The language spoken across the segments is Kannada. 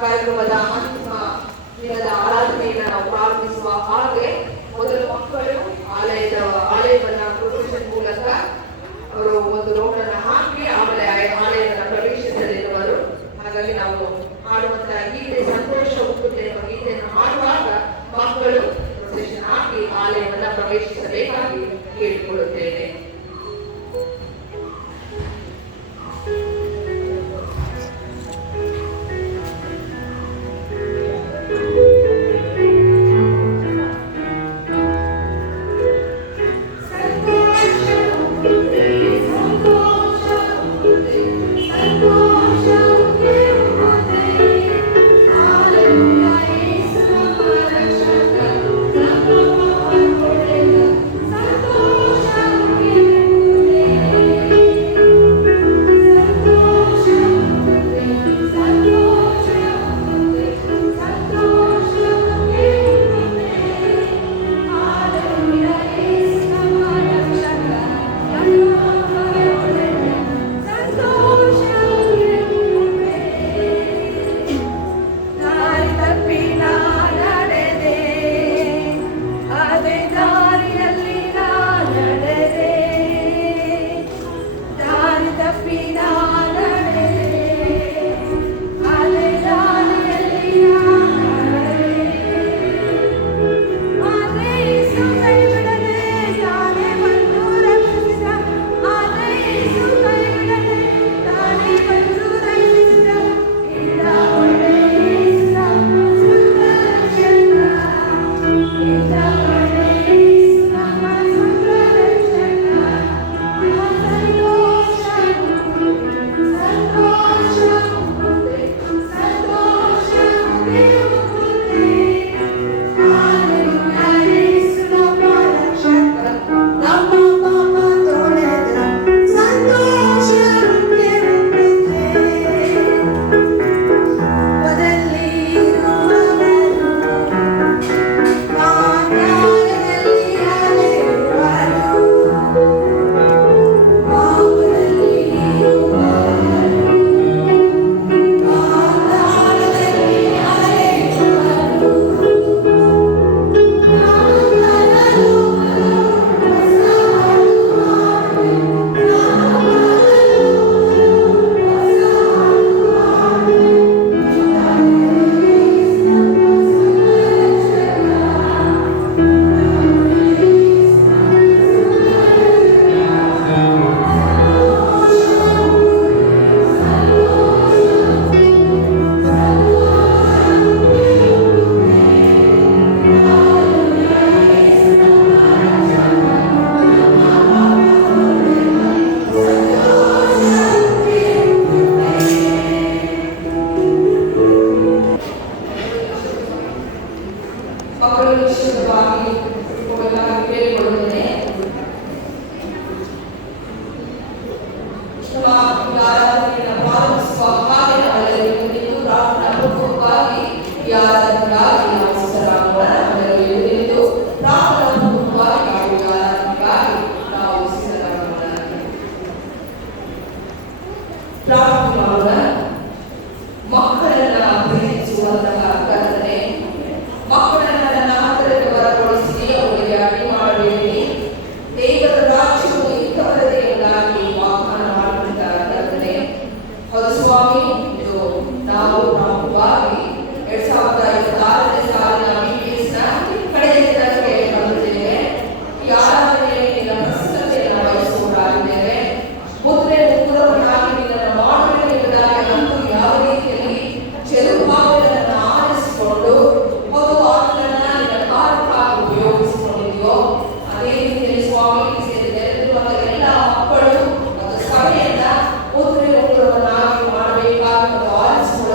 ಕಾರ್ಯಕ್ರಮದ ಅಂತಿಮ ದಿನದ ಆರಾಧನೆಯನ್ನು ನಾವು ಪ್ರಾರಂಭಿಸುವ ಹಾಗೆ ಮೊದಲು ಮಕ್ಕಳು ಆಲಯವನ್ನ ಪ್ರೊಫೆಷನ್ ಮೂಲಕ ಅವರು ಒಂದು ರೋಡನ್ನು ಹಾಕಿ ಆಮೇಲೆ ಆಲಯವನ್ನು ಪ್ರವೇಶಿಸಲಿರುವರು. ಹಾಗಾಗಿ ನಾವು ಹಾಡುವಂತಹ ಗೀತೆ ಸಂತೋಷ ಹುಟ್ಟುತ್ತೆ ಎಂಬ ಗೀತೆಯನ್ನು ಹಾಡುವಾಗ ಮಕ್ಕಳು ಪ್ರೊಫೆಷನ್ ಹಾಕಿ ಆಲಯವನ್ನ ಪ್ರವೇಶಿಸಬೇಕಾಗಿ ಕೇಳಿಕೊಳ್ಳುತ್ತೇನೆ.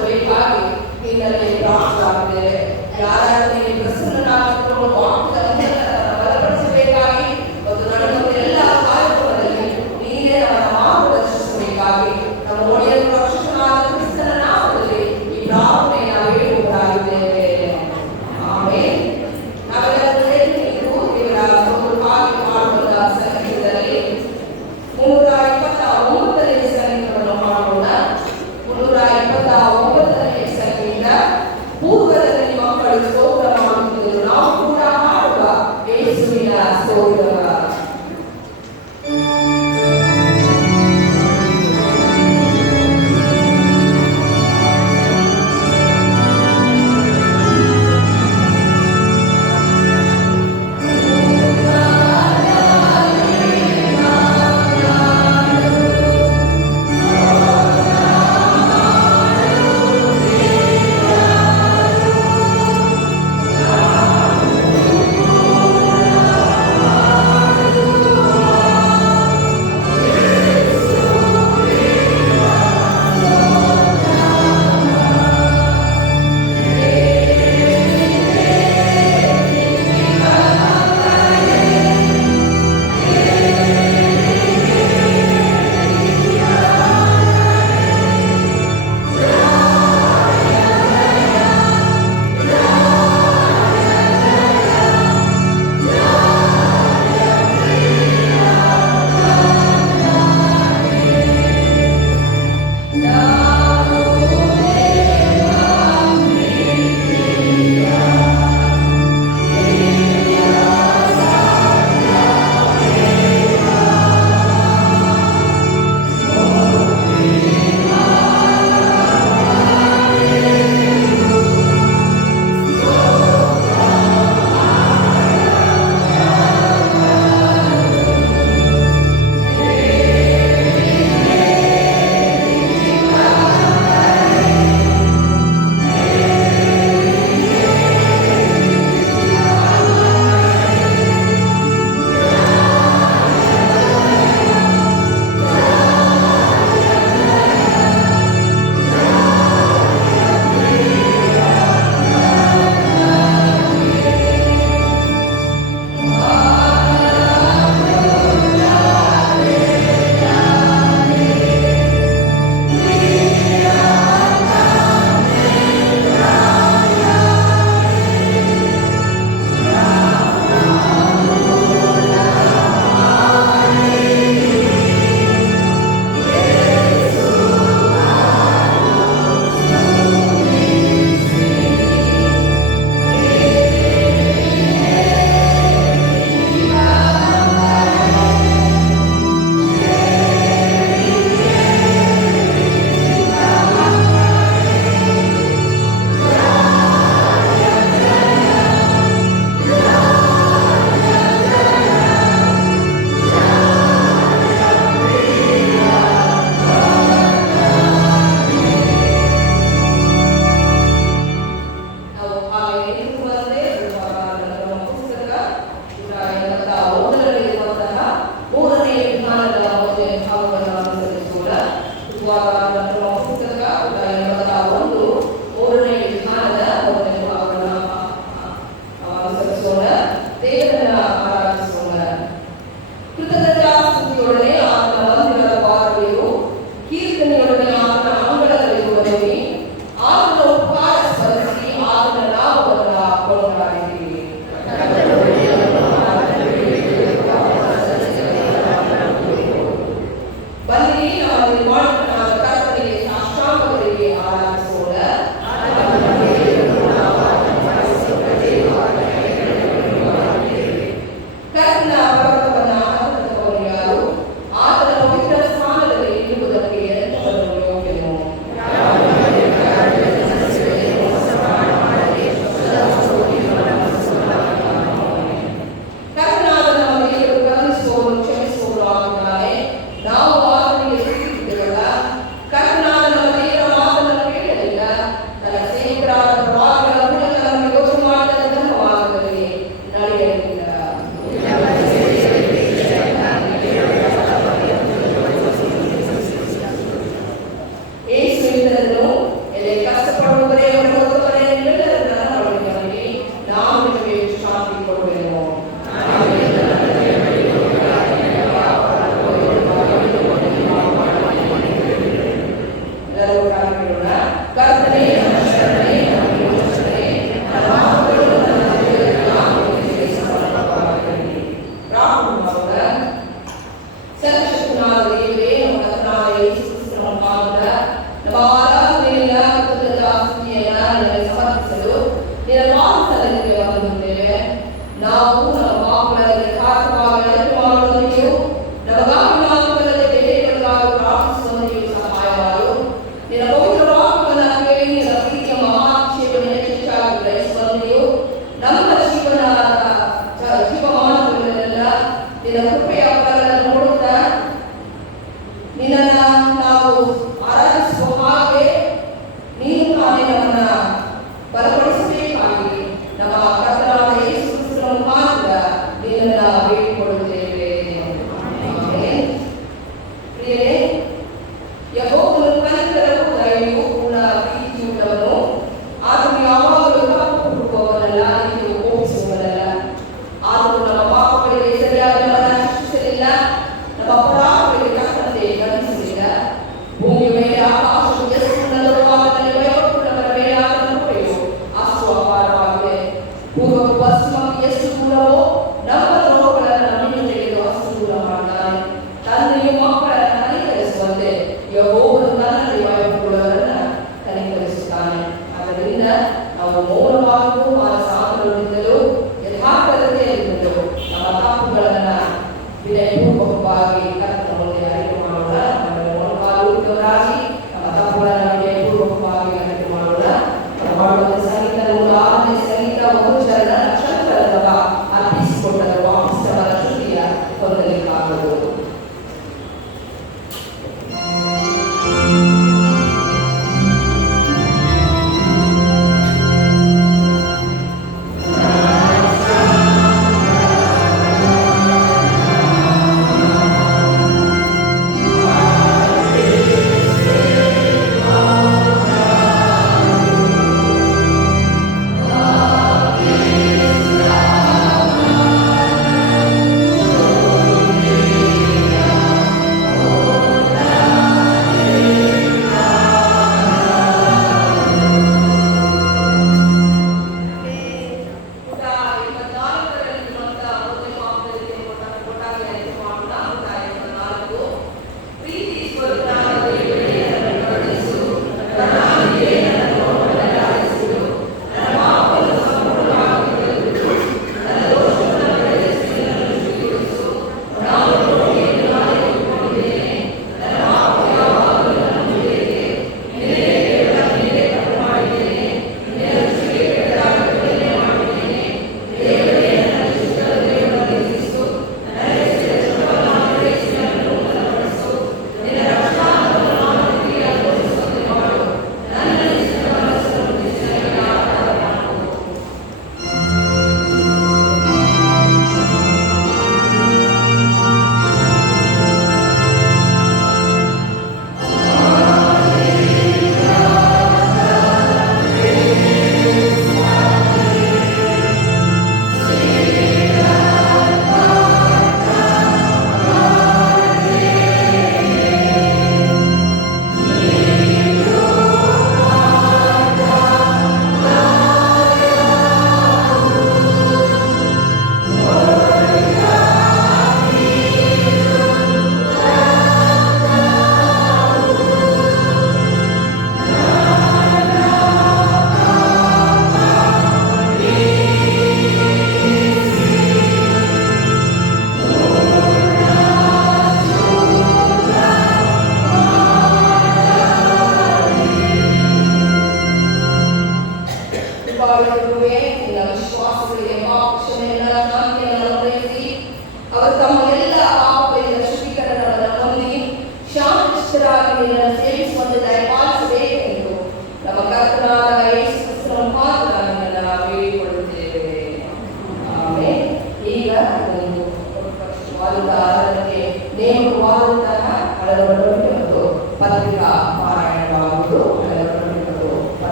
ಮಾಡಬೇಕಾಗಿ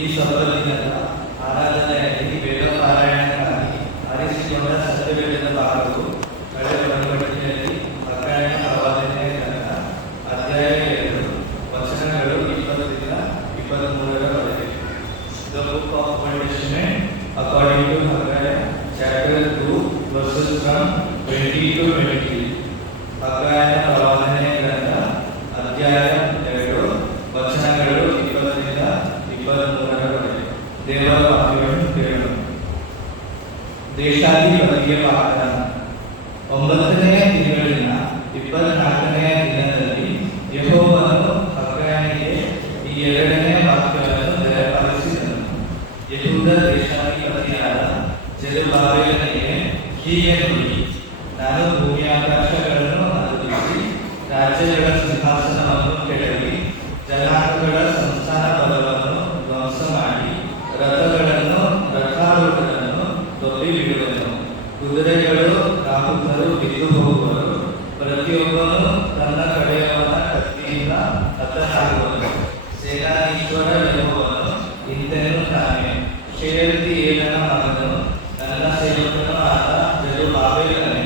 ಈ ಸಭೆಯ ಆರಾಧನೆಯಲ್ಲಿ ವೇದ ಪಾರಾಯಣಕ್ಕಾಗಿ ಆರಿಸಿಕೊಂಡ ಸತ್ಯವೇದದ ಭಾಗವು ಕಳೆದ ಬಡವಣಿಗೆಯಲ್ಲಿ ಅಧ್ಯಯನ ಪ್ರವಾದನೆಯ ಗ್ರಂಥ ಅಧ್ಯಾಯ 2 ವಚನಗಳು 20ರಿಂದ 23ರವರೆಗೆ. The book of Old Testament according to Haggai chapter 2 verses from 20 to 23. ಅಧ್ಯಯನ ಪ್ರವಾದನೆಯ ಗ್ರಂಥ ಅಧ್ಯಾಯ 2 ವಚನಗಳು 20ರಿಂದ 23ರವರೆಗೆ. ದೇವರ ವಾಕ್ಯವನ್ನು ಕೇಳೋಣ. ದೇಶಾಧಿಪತಿಯ ವಾಗ್ದಾನ. 9ನೇ ತಿಂಗಳಿನ 24ನೇ ದಿನದಲ್ಲಿ ಯೆಹೋವನು ಹಗ್ಗಾಯನಿಗೆ ಈ 2ನೇ ವಾಕ್ಯವನ್ನು ದಯಪಾಲಿಸಿದನು. ಯೆಹೂದ ದೇಶಾಧಿಪತಿಯಾದ ಜೆರುಬ್ಬಾಬೆಲನಿಗೆ ಹೀಗೆ ನುಡಿ: ನಾನು ಭೂಮಿಯಾಕಾಶಗಳನ್ನು ಅದುರಿಸಿ ರಾಜ್ಯಗಳ ಸಿಂಹಾಸನವನ್ನು ಕೆಡವಿ ಜನಾಂಗಗಳ ಸಂಸ್ಥಾನ ಬಲವನ್ನು ಧ್ವಂಸ ಮಾಡಿ ರಥಗಳನ್ನು ರಥಾರೂಢರನ್ನು ದೊಬ್ಬಿ ಬಿಡುವೆನು. ಕುದುರೆಗಳು ರಾಹುತರು ಬಿದ್ದು ಹೋಗುವರು. ಪ್ರತಿಯೊಬ್ಬನು ತನ್ನ ಕಡೆಯವನ ಕತ್ತಿಯಿಂದ ಹತನಾಗುವನು. ಸೇನಾಧೀಶ್ವರ ಯೆಹೋವನು ಇಂತೆನ್ನುತ್ತಾನೆ: ಶೆಯಲ್ತೀಯೇಲನ ಮಗನು ನನ್ನ ಸೇವಕನೂ ಆದ ಜೆರುಬ್ಬಾಬೆಲನೇ,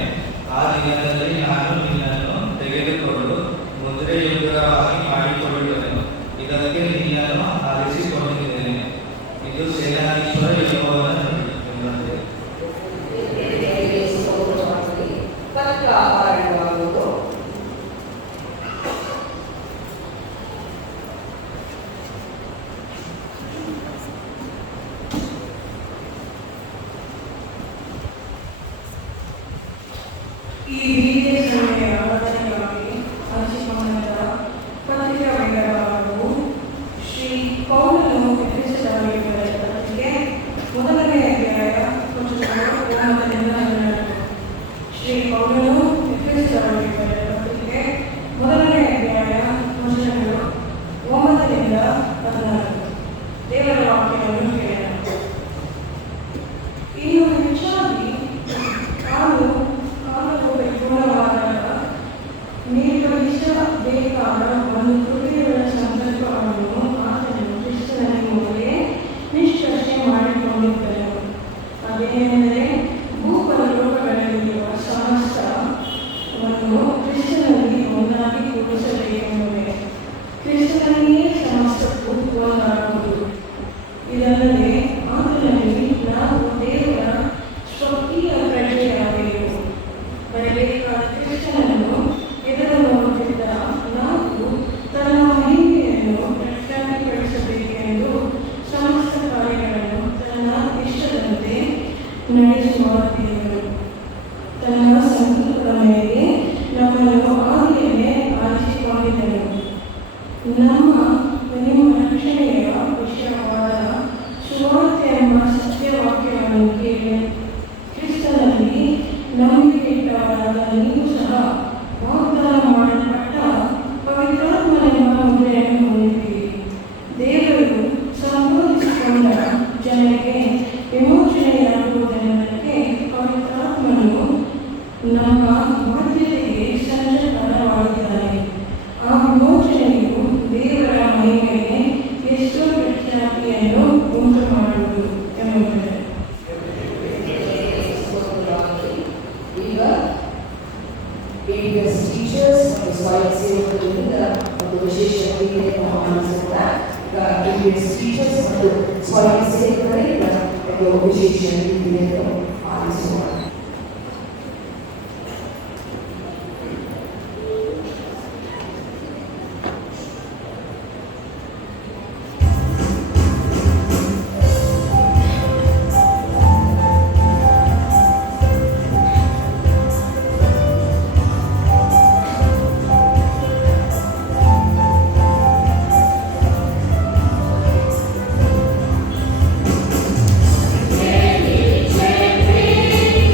ಆ ದಿನದಲ್ಲಿ ನಾನು ನಿನ್ನನ್ನು ತೆಗೆದುಕೊಂಡು ಮುದ್ರೆಯುಗ್ರವಾಗಿ ಮಾಡಿಕೊಳ್ಳುವೆನು. ಇದಕ್ಕೆ ನಿನ್ನನ್ನು ಆರಿಸಿಕೊಂಡಿದ್ದೇನೆ. ಇದು ಸೇನಾಧೀಶ್ವರ ಯೆಹೋವನ ನುಡಿ. ಈ ಬೀದಿಯ ಸಮಯ ಆರಾಧನೆಗಾಗಿ ಹಂಚಿಕೊಂಡ ಪತ್ರಿಕೆ ಭಾಗವು ಶ್ರೀ ಪೌಲನು ಎಫೆಸದವರಿಗೆ ಬರೆದ ಪತ್ರಿಕೆ 1ನೇ ಅಧ್ಯಾಯ ವಚನಗಳು 9ರಿಂದ 12. ಶ್ರೀ ಪೌಲನು ಎಫೆಸದವರಿಗೆ ಬರೆದ ಪತ್ರಿಕೆ 1ನೇ ಅಧ್ಯಾಯ ವಚನಗಳು 9ರಿಂದ 14. ದೇವರ ವಾಕ್ಯವನ್ನು ಕೇಳೋಣ. ಇನ್ನು ಹೆಚ್ಚಾಗಿ ನಾನು ನಿರ್ವಹಿಸಬೇಕಾದ ಒಂದು ಕೃತಿಗಳ ಸಂಕಲ್ಪವನ್ನು ಆತನು ಕ್ರಿಸ್ತನಲ್ಲಿ ಮೊದಲೇ ನಿಷ್ಕರ್ಷೆ ಮಾಡಿಕೊಂಡಿದ್ದನು. ಅದೇನೆಂದರೆ ಭೂಪರಲೋಕಗಳಲ್ಲಿರುವ ಸಮಸ್ತವನ್ನು ಕ್ರಿಸ್ತನಲ್ಲಿ ಒಂದಾಗಿ ಕೂಡಿಸಬೇಕೆಂಬುದೇ. ಕ್ರಿಸ್ತನಲ್ಲಿಯೇ ಸಮಸ್ತಕ್ಕೂ ಒಂದಾಗುವುದು. ಇದಲ್ಲದೆ ಆತನಲ್ಲಿ ನಾವು ದೇವರ ಸ್ವಕೀಯ ಪ್ರಜೆಯಾದೆವು. ಬರಬೇಕಾದ ಕ್ರಿಸ್ತನನ್ನು ಎದುರು ನೋಡುತ್ತಿದ್ದ ನಾವು ತನ್ನ ಮಹಿಮೆಯನ್ನು ಪ್ರಖ್ಯಾತಿಪಡಿಸಬೇಕೆಂದು ಸಮಸ್ತ ಕಾರ್ಯಗಳನ್ನು ತನ್ನ ಇಷ್ಟದಂತೆ ನಡೆಸುವ ದೇವರು ತನ್ನ ಸಂಕಲ್ಪದ ಮೇಲೆ ನಮ್ಮನ್ನು ಆದಿಯಲ್ಲೇ ಆರಿಸಿಕೊಂಡಿದ್ದನು. ನಿಮ್ಮ ರಕ್ಷಣೆಯ ವಿಷಯವಾದ ಸುವಾರ್ತೆ ಎಂಬ ಸತ್ಯವಾಕ್ಯವನ್ನು ಕೇಳಿ ಕ್ರಿಸ್ತನಲ್ಲಿ ನಂಬಿಕೆ ಇಟ್ಟವರಾದ ನೀವು ಸಹ ವಾಗ್ದಾನ ಮಾಡಲ್ಪಟ್ಟ ಪವಿತ್ರಾತ್ಮನೆಂಬ ಮುದ್ರೆಯನ್ನು ಹೊಂದಿದ್ದೀರಿ. ದೇವರು ಸಂಬೋಧಿಸಿಕೊಂಡ ಜನರಿಗೆ ವಿಮೋಚನೆಯಾಗುವುದೆಂಬುದಕ್ಕೆ ಪವಿತ್ರಾತ್ಮನು ನಮ್ಮ ಬಾಧ್ಯತೆಗೆ ಸಂಚಕಾರವಾಗಿದ್ದಾನೆ. ಆ ವಿಮೋಚನೆಯು ದೇವರ ಮಹಿಮೆಗೆ ಎಷ್ಟು ಪ್ರಖ್ಯಾತಿಯನ್ನು ಉಂಟು ಮಾಡುವುದು ಎಂಬುದೇ. Previous teachers of ಸ್ವಯಂ ಸೇವಕರಿಂದ ಒಂದು ವಿಶೇಷ ಕ್ರಿಯೆಯನ್ನು ಆರಂಭಿಸುತ್ತಾ previous teachers ಮತ್ತು ಸ್ವಯಂ ಸೇವಕರಿಂದ ಒಂದು ವಿಶೇಷ ಕ್ರಿಯೆಯನ್ನು ಆರಂಭಿಸುವ Thank you.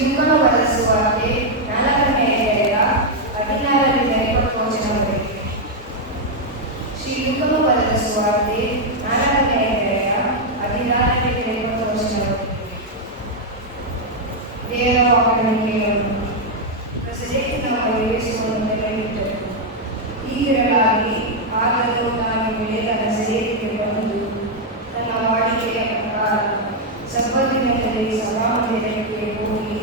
ಲೂಕನ ಬರೆದ ಸುವಾರ್ತೆ 4ನೇ ಅಧ್ಯಾಯ 16ರಿಂದ 20 ವಚನಗಳಿಗೆ. ಶ್ರೀ ಲೂಕನ ಬರೆದ ಸುವಾರ್ತೆ 4ನೇ ಅಧ್ಯಾಯ 16ರಿಂದ 20 ವಚನಗಳಿಗೆ. ದೇವರ ವಾಗ್ದಾನಗಳನ್ನು ಪ್ರಸರಿಸಿದ ನಮ್ಮ ಯೇಸುವನ್ನು ನೆರವೇರಿಸಿದರು. ಹೀಗಿರಲಾಗಿ ಆತನು ತಾನು ಬೆಳೆದ ನಜರೇತಿಗೆ ಬಂದು ತನ್ನ ವಾಡಿಕೆಯ ಪ್ರಕಾರ ಸಬ್ಬತ್ತಿನಲ್ಲಿ ಸಭಾಮಂದಿರಕ್ಕೆ ಹೋಗಿ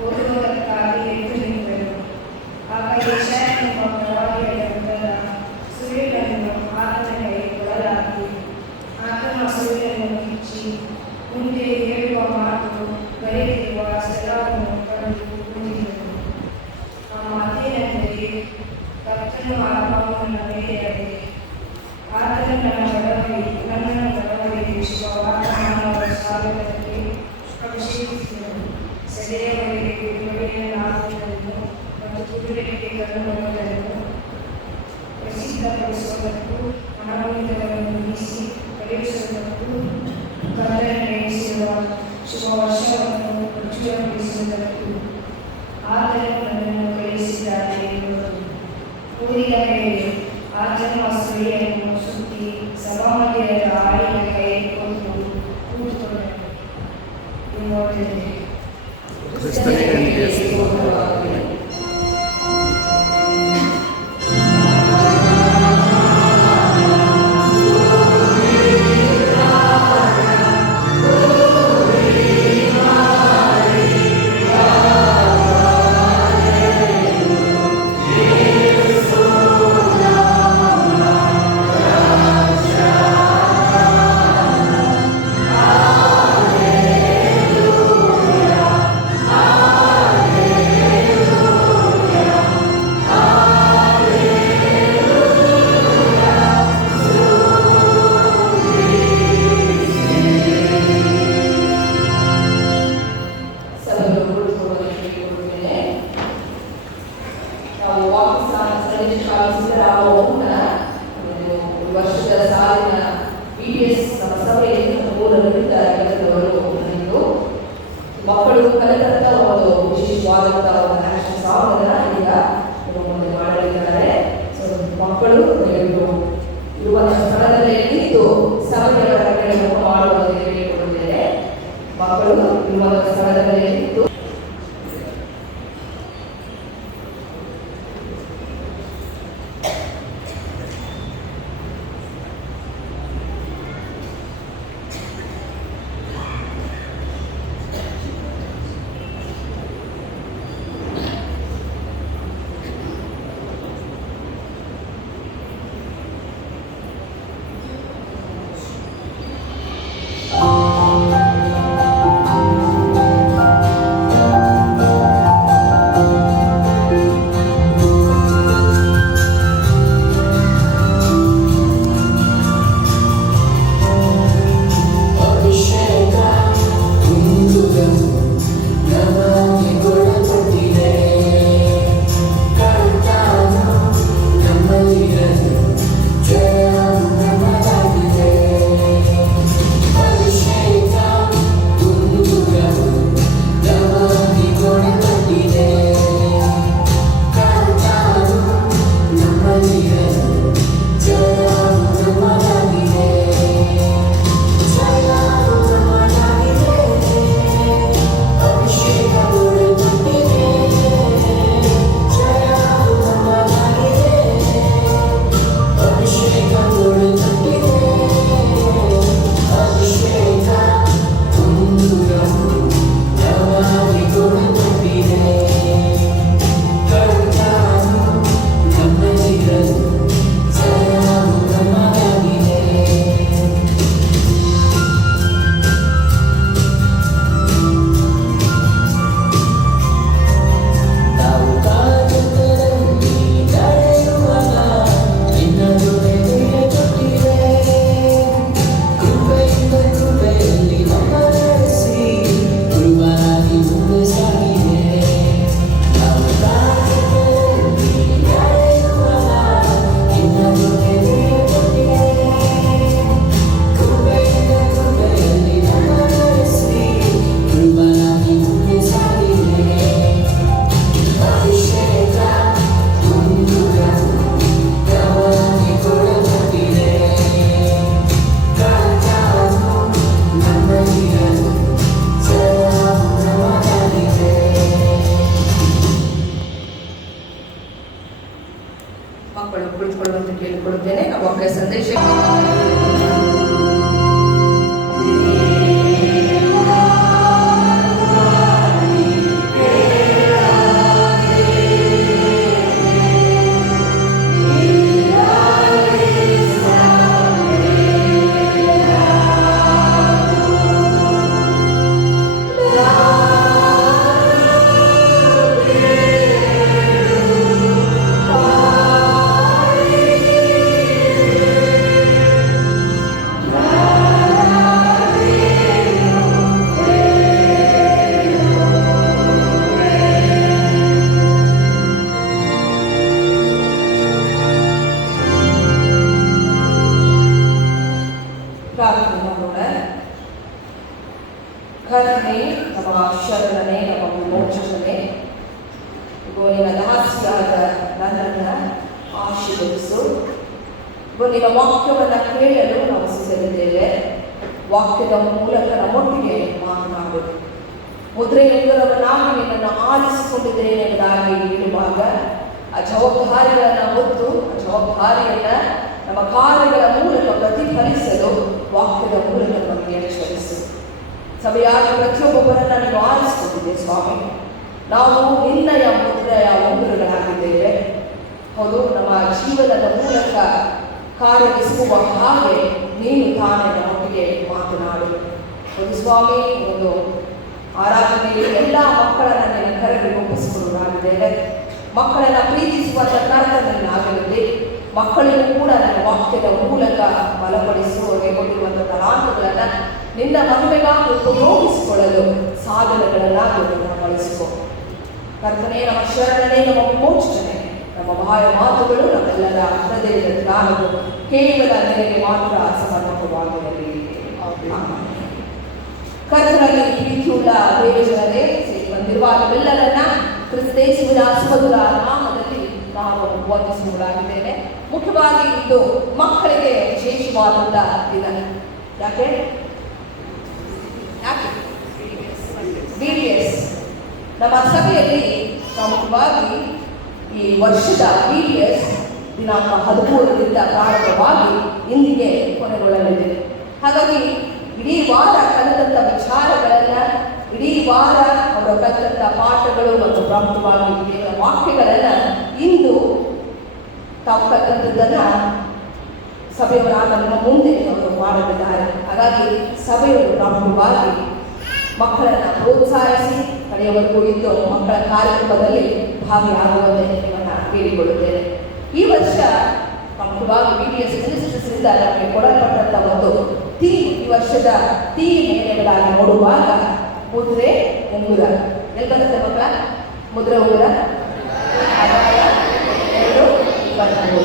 ಓದುವುದಕ್ಕಾಗಿ ಎದ್ದು ನಿಂತರು. ಆಗ ಯೆಶಾಯನೆಂಬ ಪ್ರವಾದಿಯ ಗ್ರಂಥದ ಸುರುಳಿಯನ್ನು ಆತನ ಕೈಗೆ ಕೊಡಲಾಗಿ ಆತನ ಸುರುಳಿಯನ್ನು ಕಿಚ್ಚಿ ಮುಂದೆ ಹೇಳುವ ಮಾತು ಬರೆದಿರುವ ಸ್ಥಳವನ್ನು ಕಂಡು ಕೂಗಿದರು. ಆ ಮಾತೇನೆಂದರೆ, ಕರ್ತನು ಆತ್ಮವನ್ನು ಮೇಲೆಯದೆ ಆತನು ನನ್ನನ್ನು ಬಡವರಿಸುವ ವಾಗ್ದಾನದ ಸಾಗರಕ್ಕೆ ಅಭಿಷೇಕಿಸಿದನು. ಸೆರೆಯವರಿಗೆ ಬಿಡುಗಡೆಯನ್ನಾಗುವುದನ್ನು ಮತ್ತು ಕುರುಡರಿಗೆ ಕಣ್ಣುಗಳನ್ನು ಪ್ರಸಿದ್ಧಪಡಿಸುವುದಕ್ಕೂ, ಮನವೊಲಿದವರನ್ನು ನಿಲ್ಲಿಸಿ ಕಳುಹಿಸುವುದಕ್ಕೂ, ಕರ್ತನಿಸಿರುವ ಶುಭ ವರ್ಷವನ್ನು ಪ್ರಚುರಗೊಳಿಸುವುದಕ್ಕೂ ಆತನು ನನ್ನನ್ನು ಕಳುಹಿಸಿದ್ದಾನೆ ಎಂಬುದು. ಓದಿದ ಮೇಲೆ ಆತನು ಆ ಸ್ತ್ರೀಯನ್ನು ಸುತ್ತಿ ಸಭಾಮಂದಿರದ ಆಳಿನ ಕೈಗೆ ಕೊಟ್ಟು ಕೂತುಕೊಂಡನು. ವರ್ಷದ ಸಾಲಿನ BTS ನಮ್ಮ ಸಭೆಯಲ್ಲಿ ಮಕ್ಕಳು ಕಲಿತಂತ ಒಂದು ವಿಶೇಷವಾದಂತಹ ಒಂದು ನ್ಯಾಷನಲ್ ಸಾಂಗ್ ಅನ್ನ ಈಗ ಮುಂದೆ ಮಾಡಲಿದ್ದಾರೆ. ಮಕ್ಕಳು ಇರುವ ಸ್ಥಳದಲ್ಲೇ ನಿಂತು ಸಭೆಯ ಕಾರ್ಯಕ್ರಮವನ್ನು ಮಾಡುವುದಕ್ಕೆ ಹೇಳಿಕೊಡುತ್ತೇನೆ. ಮಕ್ಕಳು ಇರುವ ಸ್ಥಳದಲ್ಲೇ ನಿಂತು ಪ್ರಾರ್ಥನೆ ಮಾಡೋಣ. ಕರ್ತನೇ, ನಮ್ಮ ಶರಣನೇ, ನಮ್ಮ ವಿಮೋಚಕನೇ, ನಿನ್ನ ದಾಸಿಯಾದ ನನ್ನನ್ನು ಆಶೀರ್ವದಿಸು. ನಿನ್ನ ವಾಕ್ಯವನ್ನು ಕೇಳಲು ನಾವು ಸಿದ್ಧರಿದ್ದೇವೆ. ವಾಕ್ಯದ ಮೂಲಕ ನಮ್ಮೊಟ್ಟಿಗೆ ಮಾತನಾಡು. ಮುದ್ರೆಯುಂಗರವನ್ನಾಗಿ ನಿನ್ನನ್ನು ಆಲಿಸಿಕೊಂಡಿದ್ದೇನೆ ಎಂಬುದಾಗಿ ಹೇಳುವಾಗ ಆ ಜವಾಬ್ದಾರಿಗಳನ್ನು ಹೊತ್ತು ಆ ಜವಾಬ್ದಾರಿಯನ್ನು ನಮ್ಮ ಕಾರ್ಯಗಳ ಮೂಲಕ ಪ್ರತಿಫಲಿಸಲು ವಾಕ್ಯದ ಮೂಲಕ ನಮಗೆ ಎಚ್ಚರಿಸು. ಸಭೆಯಾದ ಪ್ರತಿಯೊಬ್ಬೊಬ್ಬರನ್ನ ನೀವು ಆರಿಸಿಕೊಂಡಿದ್ದೆ ಸ್ವಾಮಿ. ನಾವು ನಿನ್ನಯ ಮುದ್ರೆಯ ಉಂಗುರಗಳಾಗಿದ್ದೇವೆ. ಹೌದು, ನಮ್ಮ ಜೀವನದ ಮೂಲಕ ಕಾರ್ಯವಿಸುವ ಹಾಗೆ ನೀನು ತಾನೇ ನಮ್ಮೊಟ್ಟಿಗೆ ಮಾತನಾಡು. ಹೌದು ಸ್ವಾಮಿ, ಒಂದು ಆರಾಧನೆಯಲ್ಲಿ ಎಲ್ಲ ಮಕ್ಕಳನ್ನ ನಿನ್ನ ಕರೆಗೆ ಒಪ್ಪಿಸಿಕೊಳ್ಳಲಾಗಿದ್ದೇವೆ. ಮಕ್ಕಳನ್ನ ಪ್ರೀತಿಸುವಂತ ಪ್ರಾರ್ಥನೆಯಾಗಲಿದೆ. ಮಕ್ಕಳಿಗೂ ಕೂಡ ನನ್ನ ವಾಕ್ಯದ ಮೂಲಕ ಬಲಪಡಿಸುವವರಿಗೆ ಕೊಟ್ಟಿರುವಂತಹ ತಲಾಂತಗಳನ್ನು ನಿನ್ನ ಮಹಿಮೆಗಾಗಿ ಉಪಯೋಗಿಸಿಕೊಳ್ಳಲು ಸಾಧನಗಳನ್ನಾಗಿ ಬಳಸಿಕೊ. ಕರ್ತನೇ, ನಮ್ಮ ಶರಣನೇ, ನಮ್ಮ ವಿಮೋಚನೆ, ನಮ್ಮ ಬಾಯ ಮಾತುಗಳು ನಮ್ಮೆಲ್ಲರ ಹೃದಯದ ಜ್ಞಾನವು ಕೇವಲ ನಿನಗೆ ಮಾತ್ರ ಸಮರ್ಪಕವಾಗಿರಲಿ. ಕರ್ತನಲ್ಲಿ ಪ್ರೀತಿಯುಳ್ಳ ದೇವಜನರೇ, ಬಂದಿರುವ ನಾವೆಲ್ಲರನ್ನ ಕ್ರಿಸ್ತೇಸುವಿನ ಸುಮಧುರ ನಾಮದಲ್ಲಿ ನಾವು ವಂದಿಸುವುದಾಗಿದ್ದೇನೆ. ಮುಖ್ಯವಾಗಿ ಇದು ಮಕ್ಕಳಿಗೆ ವಿಶೇಷವಾದಂಥ ದಿನ. ಯಾಕೆ BDS ನಮ್ಮ ಸಭೆಯಲ್ಲಿ ಪ್ರಮುಖವಾಗಿ ಈ ವರ್ಷದ BDS ದಿನಾಂಕ 13ರಿಂದ ಪ್ರಾರಂಭವಾಗಿ ಇಂದಿಗೆ ಕೊನೆಗೊಳ್ಳಲಿದೆ. ಹಾಗಾಗಿ ಇಡೀ ವಾರ ಕಲಿತಂಥ ವಿಚಾರಗಳನ್ನ, ಇಡೀ ವಾರ ಅವರ ಕಲಿತಂಥ ಪಾಠಗಳು ಮತ್ತು ಪ್ರಮುಖವಾಗಿ ಕೇವಲ ವಾಕ್ಯಗಳನ್ನ ಇಂದು ತಾವು ಕಲಿತಂಥದ್ದನ್ನ ಸಭೆಯವರಾದ ನಮ್ಮ ಮುಂದೆ ಅವರು ಮಾಡಲಿದ್ದಾರೆ. ಹಾಗಾಗಿ ಸಭೆಯವರು ಪ್ರಮುಖವಾಗಿ ಮಕ್ಕಳನ್ನು ಪ್ರೋತ್ಸಾಹಿಸಿ ಕಡೆಯವರೆಗೂ ಇದ್ದು ಮಕ್ಕಳ ಕಾರ್ಯಕ್ರಮದಲ್ಲಿ ಭಾಗಿಯಾಗುವಂತೆ ನಿಮ್ಮನ್ನು ಕೇಳಿಕೊಳ್ಳುತ್ತೇನೆ. ಈ ವರ್ಷ ಪ್ರಮುಖವಾಗಿ BDS ಮಿನಿಸ್ಟ್ರೀಸ್ನಿಂದ ನಮಗೆ ಕೊಡಲ್ಪಟ್ಟಂಥ ಒಂದು ಥೀಮ್, ಈ ವರ್ಷದ ಥೀಮ್ ಏನೆಂಬುದಾಗಿ ನೋಡುವಾಗ ಮುದ್ರೆ ಉಂಗುರ. ಎಲ್ಲಿ ಬರುತ್ತೆ ಮಕ್ಕಳ? ಮುದ್ರೆ ಉಂಗುರ ಹಗಾಯ 2:23.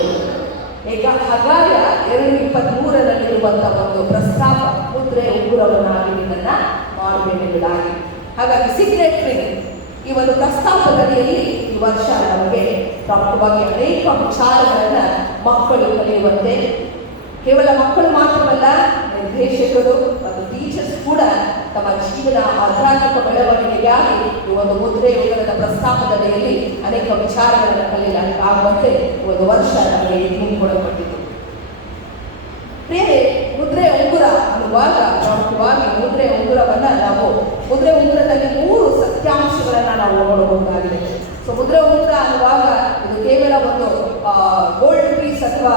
ಈಗ ಹಗಾಯ 2:23ರಲ್ಲಿರುವಂಥ ಒಂದು ಪ್ರಸ್ತಾಪ ಮುದ್ರೆ ಉಂಗುರವನ್ನಾಗಿ ನಿಮ್ಮನ್ನ ಮಾಡಬೇಕೆಂಬುದಾಗಿ. ಹಾಗಾಗಿ ಸಿಗ್ನೆಟ್ರಿ ಈ ಒಂದು ಪ್ರಸ್ತಾಪದಡಿಯಲ್ಲಿ ಈ ವರ್ಷ ನಮಗೆ ಪ್ರಮುಖವಾಗಿ ಅನೇಕ ವಿಚಾರಗಳನ್ನ ಮಕ್ಕಳು ಕಲಿಯುವಂತೆ, ಕೇವಲ ಮಕ್ಕಳು ಮಾತ್ರವಲ್ಲ, ನಿರ್ದೇಶಕರು ಮತ್ತು ಟೀಚರ್ಸ್ ಕೂಡ ತಮ್ಮ ಜೀವನ ಆಧ್ಯಾತ್ಮಿಕ ಬೆಳವಣಿಗೆಗಾಗಿ ಈ ಒಂದು ಮುದ್ರೆ ಉಂಗುರದ ಪ್ರಸ್ತಾಪದಡಿಯಲ್ಲಿ ಅನೇಕ ವಿಚಾರಗಳನ್ನು ಕಲಿಯಲಾಗುವಂತೆ ಒಂದು ವರ್ಷ ನಮಗೆ ಕೊಡಲ್ಪಟ್ಟಿತು. ಬೇರೆ ಮುದ್ರೆ ಉಂಗುರ ಅನ್ನುವಾಗ ಪ್ರಮುಖವಾಗಿ ಮುದ್ರೆ ಉಂಗುರವನ್ನ ನಾವು ಮುದ್ರೆ ಉಂಗುರದಲ್ಲಿ 3 ಸತ್ಯಾಂಶಗಳನ್ನು ನಾವು ನೋಡಬಹುದಾಗಿದೆ. ಸೊ ಮುದ್ರೆ ಉಂಗುರ ಅನ್ನುವಾಗ ಇದು ಕೇವಲ ಒಂದು ಗೋಲ್ಡ್ ಪೀಸ್ ಅಥವಾ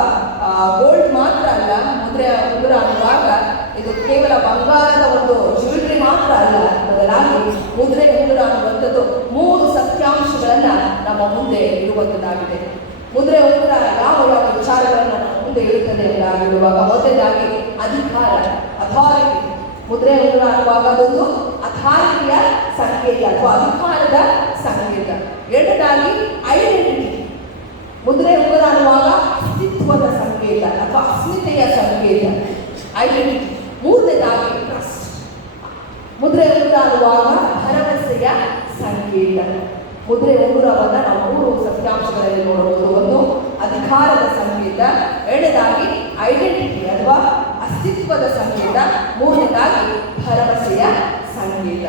ಗೋಲ್ಡ್ ಮಾತ್ರ ಅಲ್ಲ. ಮುದ್ರೆ ಉಂಗುರ ಅನ್ನುವಾಗ ಇದು ಕೇವಲ ಬಂಗಾರದ ಒಂದು ಜ್ಯುವೆಲ್ರಿ ಮಾತ್ರ ಅಲ್ಲ, ಬದಲಾಗಿ ಮುದ್ರೆ ಉಂಗುರ ಅನ್ನುವಂಥದ್ದು 3 ಸತ್ಯಾಂಶಗಳನ್ನ ನಮ್ಮ ಮುಂದೆ ಇರುವಂಥದ್ದಾಗಿದೆ. ಮುದ್ರೆ ಉಂಗುರ ಯಾವ ಯಾವ ವಿಚಾರಗಳನ್ನು ನಮ್ಮ ಮುಂದೆ ಇರುತ್ತದೆ ಎಂಬುದಾಗಿರುವಾಗ ಮೊದಲಾಗಿ ಅಧಿಕಾರ, ಅಥಾರಿಟಿ. ಮುದ್ರೆ ಉಂಗುರ ಅನ್ನುವಾಗ ಅದೊಂದು ಅಥಾರಿಟಿಯ ಸಂಕೇತ ಅಥವಾ ಅಧಿಕಾರದ ಸಂಕೇತ. ಎರಡನೇದಾಗಿ ಐಡೆಂಟಿಟಿ. ಮುದ್ರೆ ಉಂಗುರ ಅನ್ನುವಾಗ ಅಸ್ತಿತ್ವದ ಸಂಕೇತ ಅಥವಾ ಅಸ್ಮಿತೆಯ ಸಂಕೇತ, ಐಡೆಂಟಿಟಿ. ಮೂರನೇದಾಗಿ ಟ್ರಸ್ಟ್. ಮುದ್ರೆ ಉಂಗುರ ಅನ್ನುವಾಗ ಭರವಸೆಯ ಸಂಕೇತ. ಮುದ್ರೆ ಉಂಗುರವನ್ನು ನಾವು 3 ಸತ್ಯಾಂಶಗಳಲ್ಲಿ ನೋಡಬಹುದು. ಒಂದು ಅಧಿಕಾರದ ಸಂಕೇತ, ಎರಡನೇದಾಗಿ ಐಡೆಂಟಿಟಿ ಅಥವಾ ಅಸ್ತಿತ್ವದ ಸಂಕೇತ, ಮೂರನೇದಾಗಿ ಭರವಸೆಯ ಸಂಕೇತ.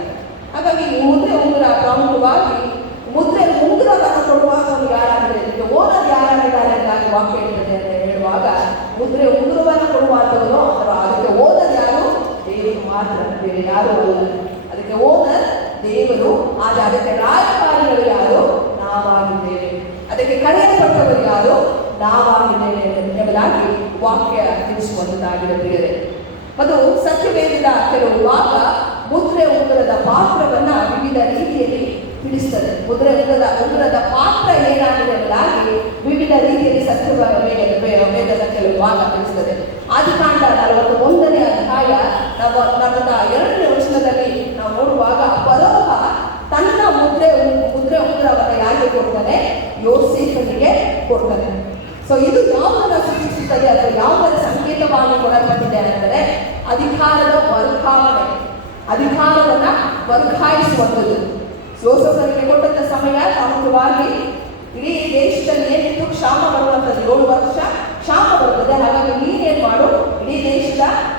ಹಾಗಾಗಿ ಈ ಮುದ್ರೆ ಉಂಗುರ ಪ್ರಮುಖವಾಗಿ ಮುದ್ರೆ ಉಂಗುರವನ್ನು ಕೊಡುವಾಗ ಯಾರಾಗಿದೆ, ಓನರ್ ಯಾರಾಗಿದ್ದಾರೆ ಅಂತಾಗಿ ವಾಕ್ಯ ಇರ್ತದೆ ಅಂತ ಹೇಳುವಾಗ ಮುದ್ರೆ ಉಂಗುರವನ್ನು ಕೊಡುವಂಥವನು ಅಥವಾ ಅದಕ್ಕೆ ಓನರ್ ಯಾರು? ದೇವರು ಮಾತ್ರ, ಬೇರೆ ಯಾರು ಅಲ್ಲ. ಅದಕ್ಕೆ ಓನರ್ ದೇವರು, ಆದರೆ ಅದಕ್ಕೆ ರಾಯಭಾರಿಗಳು ಯಾರು? ನಾವಾಗಿದ್ದೇವೆ. ಅದಕ್ಕೆ ಕರೆಯಲ್ಪಟ್ಟವರು ಯಾರು? ನಾವಾಗಿದ್ದೇವೆ ಎಂಬುದಾಗಿ ವಾಕ್ಯ ತಿಳಿಸುವಂಥದ್ದಾಗಿರುತ್ತದೆ. ಮತ್ತು ಸತ್ಯವೇದದ ಕೆಲವು ಭಾಗ ಮುದ್ರೆ ಉಂಗುರದ ಪಾತ್ರವನ್ನ ವಿವಿಧ ರೀತಿಯಲ್ಲಿ ತಿಳಿಸ್ತದೆ. ಮುದ್ರೆ ಉಂಗುರದ ಪಾತ್ರ ಏನಾಗಿದೆ ಎಂಬುದಾಗಿ ವಿವಿಧ ರೀತಿಯಲ್ಲಿ ಸತ್ಯವೇದದ ಕೆಲವು ಭಾಗ ತಿಳಿಸ್ತದೆ. ಆದಿಕಾಂಡ 41ನೇ ಅಧ್ಯಾಯ 42ನೇ ವಚನದಲ್ಲಿ ನಾವು ನೋಡುವಾಗ ಫರೋಹ ತನ್ನ ಮುದ್ರೆ ಉಂಗುರವನ್ನು ಯಾರಿಗೆ ಕೊಡ್ತಾನೆ? ಯೋಸೇಫನಿಗೆ ಕೊಡ್ತಾನೆ. ಸೊ ಇದು ಯಾವುದನ್ನು ಸೂಚಿಸುತ್ತದೆ ಅಥವಾ ಯಾವುದರ ಸಂಕೇತವಾಗಿ ಕೊಡಲ್ಪಟ್ಟಿದೆ ಅಂದರೆ ಅಧಿಕಾರದ ವರ್ಗಾವಣೆ, ಅಧಿಕಾರವನ್ನ ವರ್ಗಾಯಿಸುವಂಥದ್ದು. ಯೋಸೇಫನಿಗೆ ಕೊಟ್ಟಂತ ಸಮಯ ಪ್ರಾಮುಖ್ಯವಾಗಿ ಇಡೀ ದೇಶದಲ್ಲಿ ಏನಿತ್ತು, ಕ್ಷಾಮ ಬರುವಂಥದ್ದು, 7 ವರ್ಷ ಕ್ಷಾಮ ಬರ್ತದೆ. ಹಾಗಾಗಿ ನೀನೇನ್ ಮಾಡು, ಇಡೀ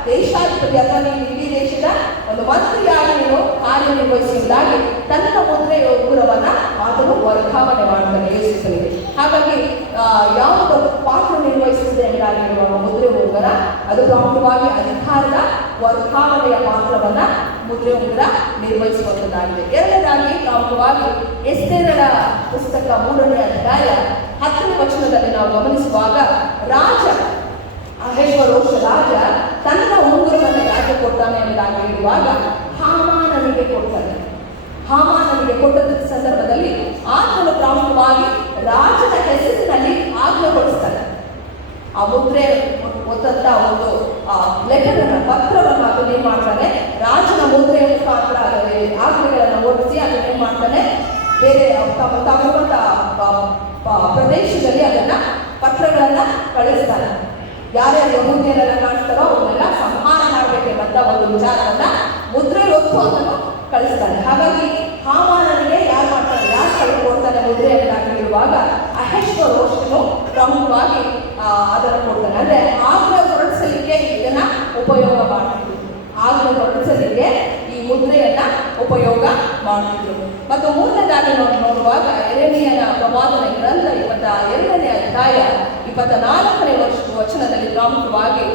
ದೇಶಾಧಿಪತಿ ಅಥವಾ ನೀನು ಇಡೀ ದೇಶದ ಒಂದು ಮಂತ್ರಿಯಾಗಿ ನೀನು ಕಾರ್ಯನಿರ್ವಹಿಸುವುದಾಗಿ ತನ್ನ ಮುದ್ರೆಯ ಉಂಗುರವನ್ನ ಆತನು ವರ್ಗಾವಣೆ ಮಾಡ್ತಾನೆ ಯೋಸೇಫನಿಗೆ. ಹಾಗಾಗಿ ಯಾವುದು ಪಾತ್ರ ನಿರ್ವಹಿಸುತ್ತದೆ ಎಂಬುದಾಗಿರುವ ಮುದ್ರೆ ಉಂಗುರ, ಅದು ಪ್ರಾಮುಖ್ಯವಾಗಿ ಅಧಿಕಾರದ ವರ್ಗಾವಣೆಯ ಪಾತ್ರವನ್ನ ಮುದ್ರೆ ಉಂಗುರ ನಿರ್ವಹಿಸುವಂಥದ್ದಾಗಿದೆ. ಎರಡನೇದಾಗಿ ಪ್ರಾಮುಖ್ಯವಾಗಿ ಎಸ್ತೇರಳ ಪುಸ್ತಕ 3ನೇ ಅಧ್ಯಾಯ 10ನೇ ವಚನದಲ್ಲಿ ನಾವು ಗಮನಿಸುವಾಗ, ರಾಜ ಅಹಷ್ವೇರೋಷ ರಾಜ ತನ್ನ ಉಂಗುರವನ್ನು ಯಾಕೆ ಕೊಡ್ತಾನೆ ಎಂಬುದಾಗಿ ಹೇಳುವಾಗ ಹಾಮಾನನಿಗೆ ಕೊಡ್ತಾನೆ. ಹಾಮಾನನಿಗೆ ಕೊಟ್ಟ ಸಂದರ್ಭದಲ್ಲಿ ಆತನು ಪ್ರಾಮುಖ್ಯವಾಗಿ ರಾಜನ ಹೆಸರಿನಲ್ಲಿ ಆಜ್ಞೆಗೊಳಿಸ್ತಾನೆ. ಆ ಮುದ್ರೆ ಹೊತ್ತಂತ ಒಂದು ಲೆಟರ್ ಪತ್ರವನ್ನು ಅದನ್ನು ಏನ್ ಮಾಡ್ತಾನೆ, ರಾಜನ ಮುದ್ರೆಯ ಮುಖಾಂತರ ಆಜ್ಞೆಗಳನ್ನು ಓಡಿಸಿ ಅದನ್ನ ಏನ್ ಮಾಡ್ತಾನೆ, ಬೇರೆ ತಮ್ಮ ಪ್ರದೇಶದಲ್ಲಿ ಅದನ್ನ ಪತ್ರಗಳನ್ನ ಕಳಿಸ್ತಾನೆ. ಯಾರ್ಯಾರು ಯಹೂದ್ಯರೆಲ್ಲ ಕಾಣಿಸ್ತಾರೋ ಅವನ್ನೆಲ್ಲ ಸಂಹಾರ ಮಾಡಬೇಕೆಂಬಂತ ಒಂದು ವಿಚಾರವನ್ನ ಮುದ್ರೆ ಹೊತ್ತು ಅದನ್ನು ಕಳಿಸ್ತಾನೆ. ಹಾಗಾಗಿ ಹಾಮಾನನಿಗೆ ಯಾರು ಮಾಡ್ತಾನೆ, ಯಾರು ಕಳ್ಕೊಡ್ತಾನೆ ಮುದ್ರೆ ಅಂತ ಹೇಳುವಾಗ ಅಹಷ್ವೇರೋಷನು ಪ್ರಮುಖವಾಗಿ ಅದನ್ನು ಕೊಡ್ತಾನೆ. ಅಂದ್ರೆ ಆಜ್ಞೆ ಹೊರಡಿಸಲಿಕ್ಕೆ ಇದನ್ನ ಉಪಯೋಗ ಮಾಡ್ತಿದ್ರು, ಆಜ್ಞೆ ಹೊರಡಿಸಲಿಕ್ಕೆ ಈ ಮುದ್ರೆಯನ್ನ ಉಪಯೋಗ ಮಾಡ್ತಿದ್ರು. ಮತ್ತು ಮೂರನೇದಾಗಿ ನಾವು ನೋಡುವಾಗ ಯೆರೆಮೀಯನ ಪ್ರವಾದನ ಗ್ರಂಥ 22ನೇ ಅಧ್ಯಾಯ 24ನೇ ವಚನದಲ್ಲಿ ಪ್ರಾಮುಖ್ಯವಾಗಿ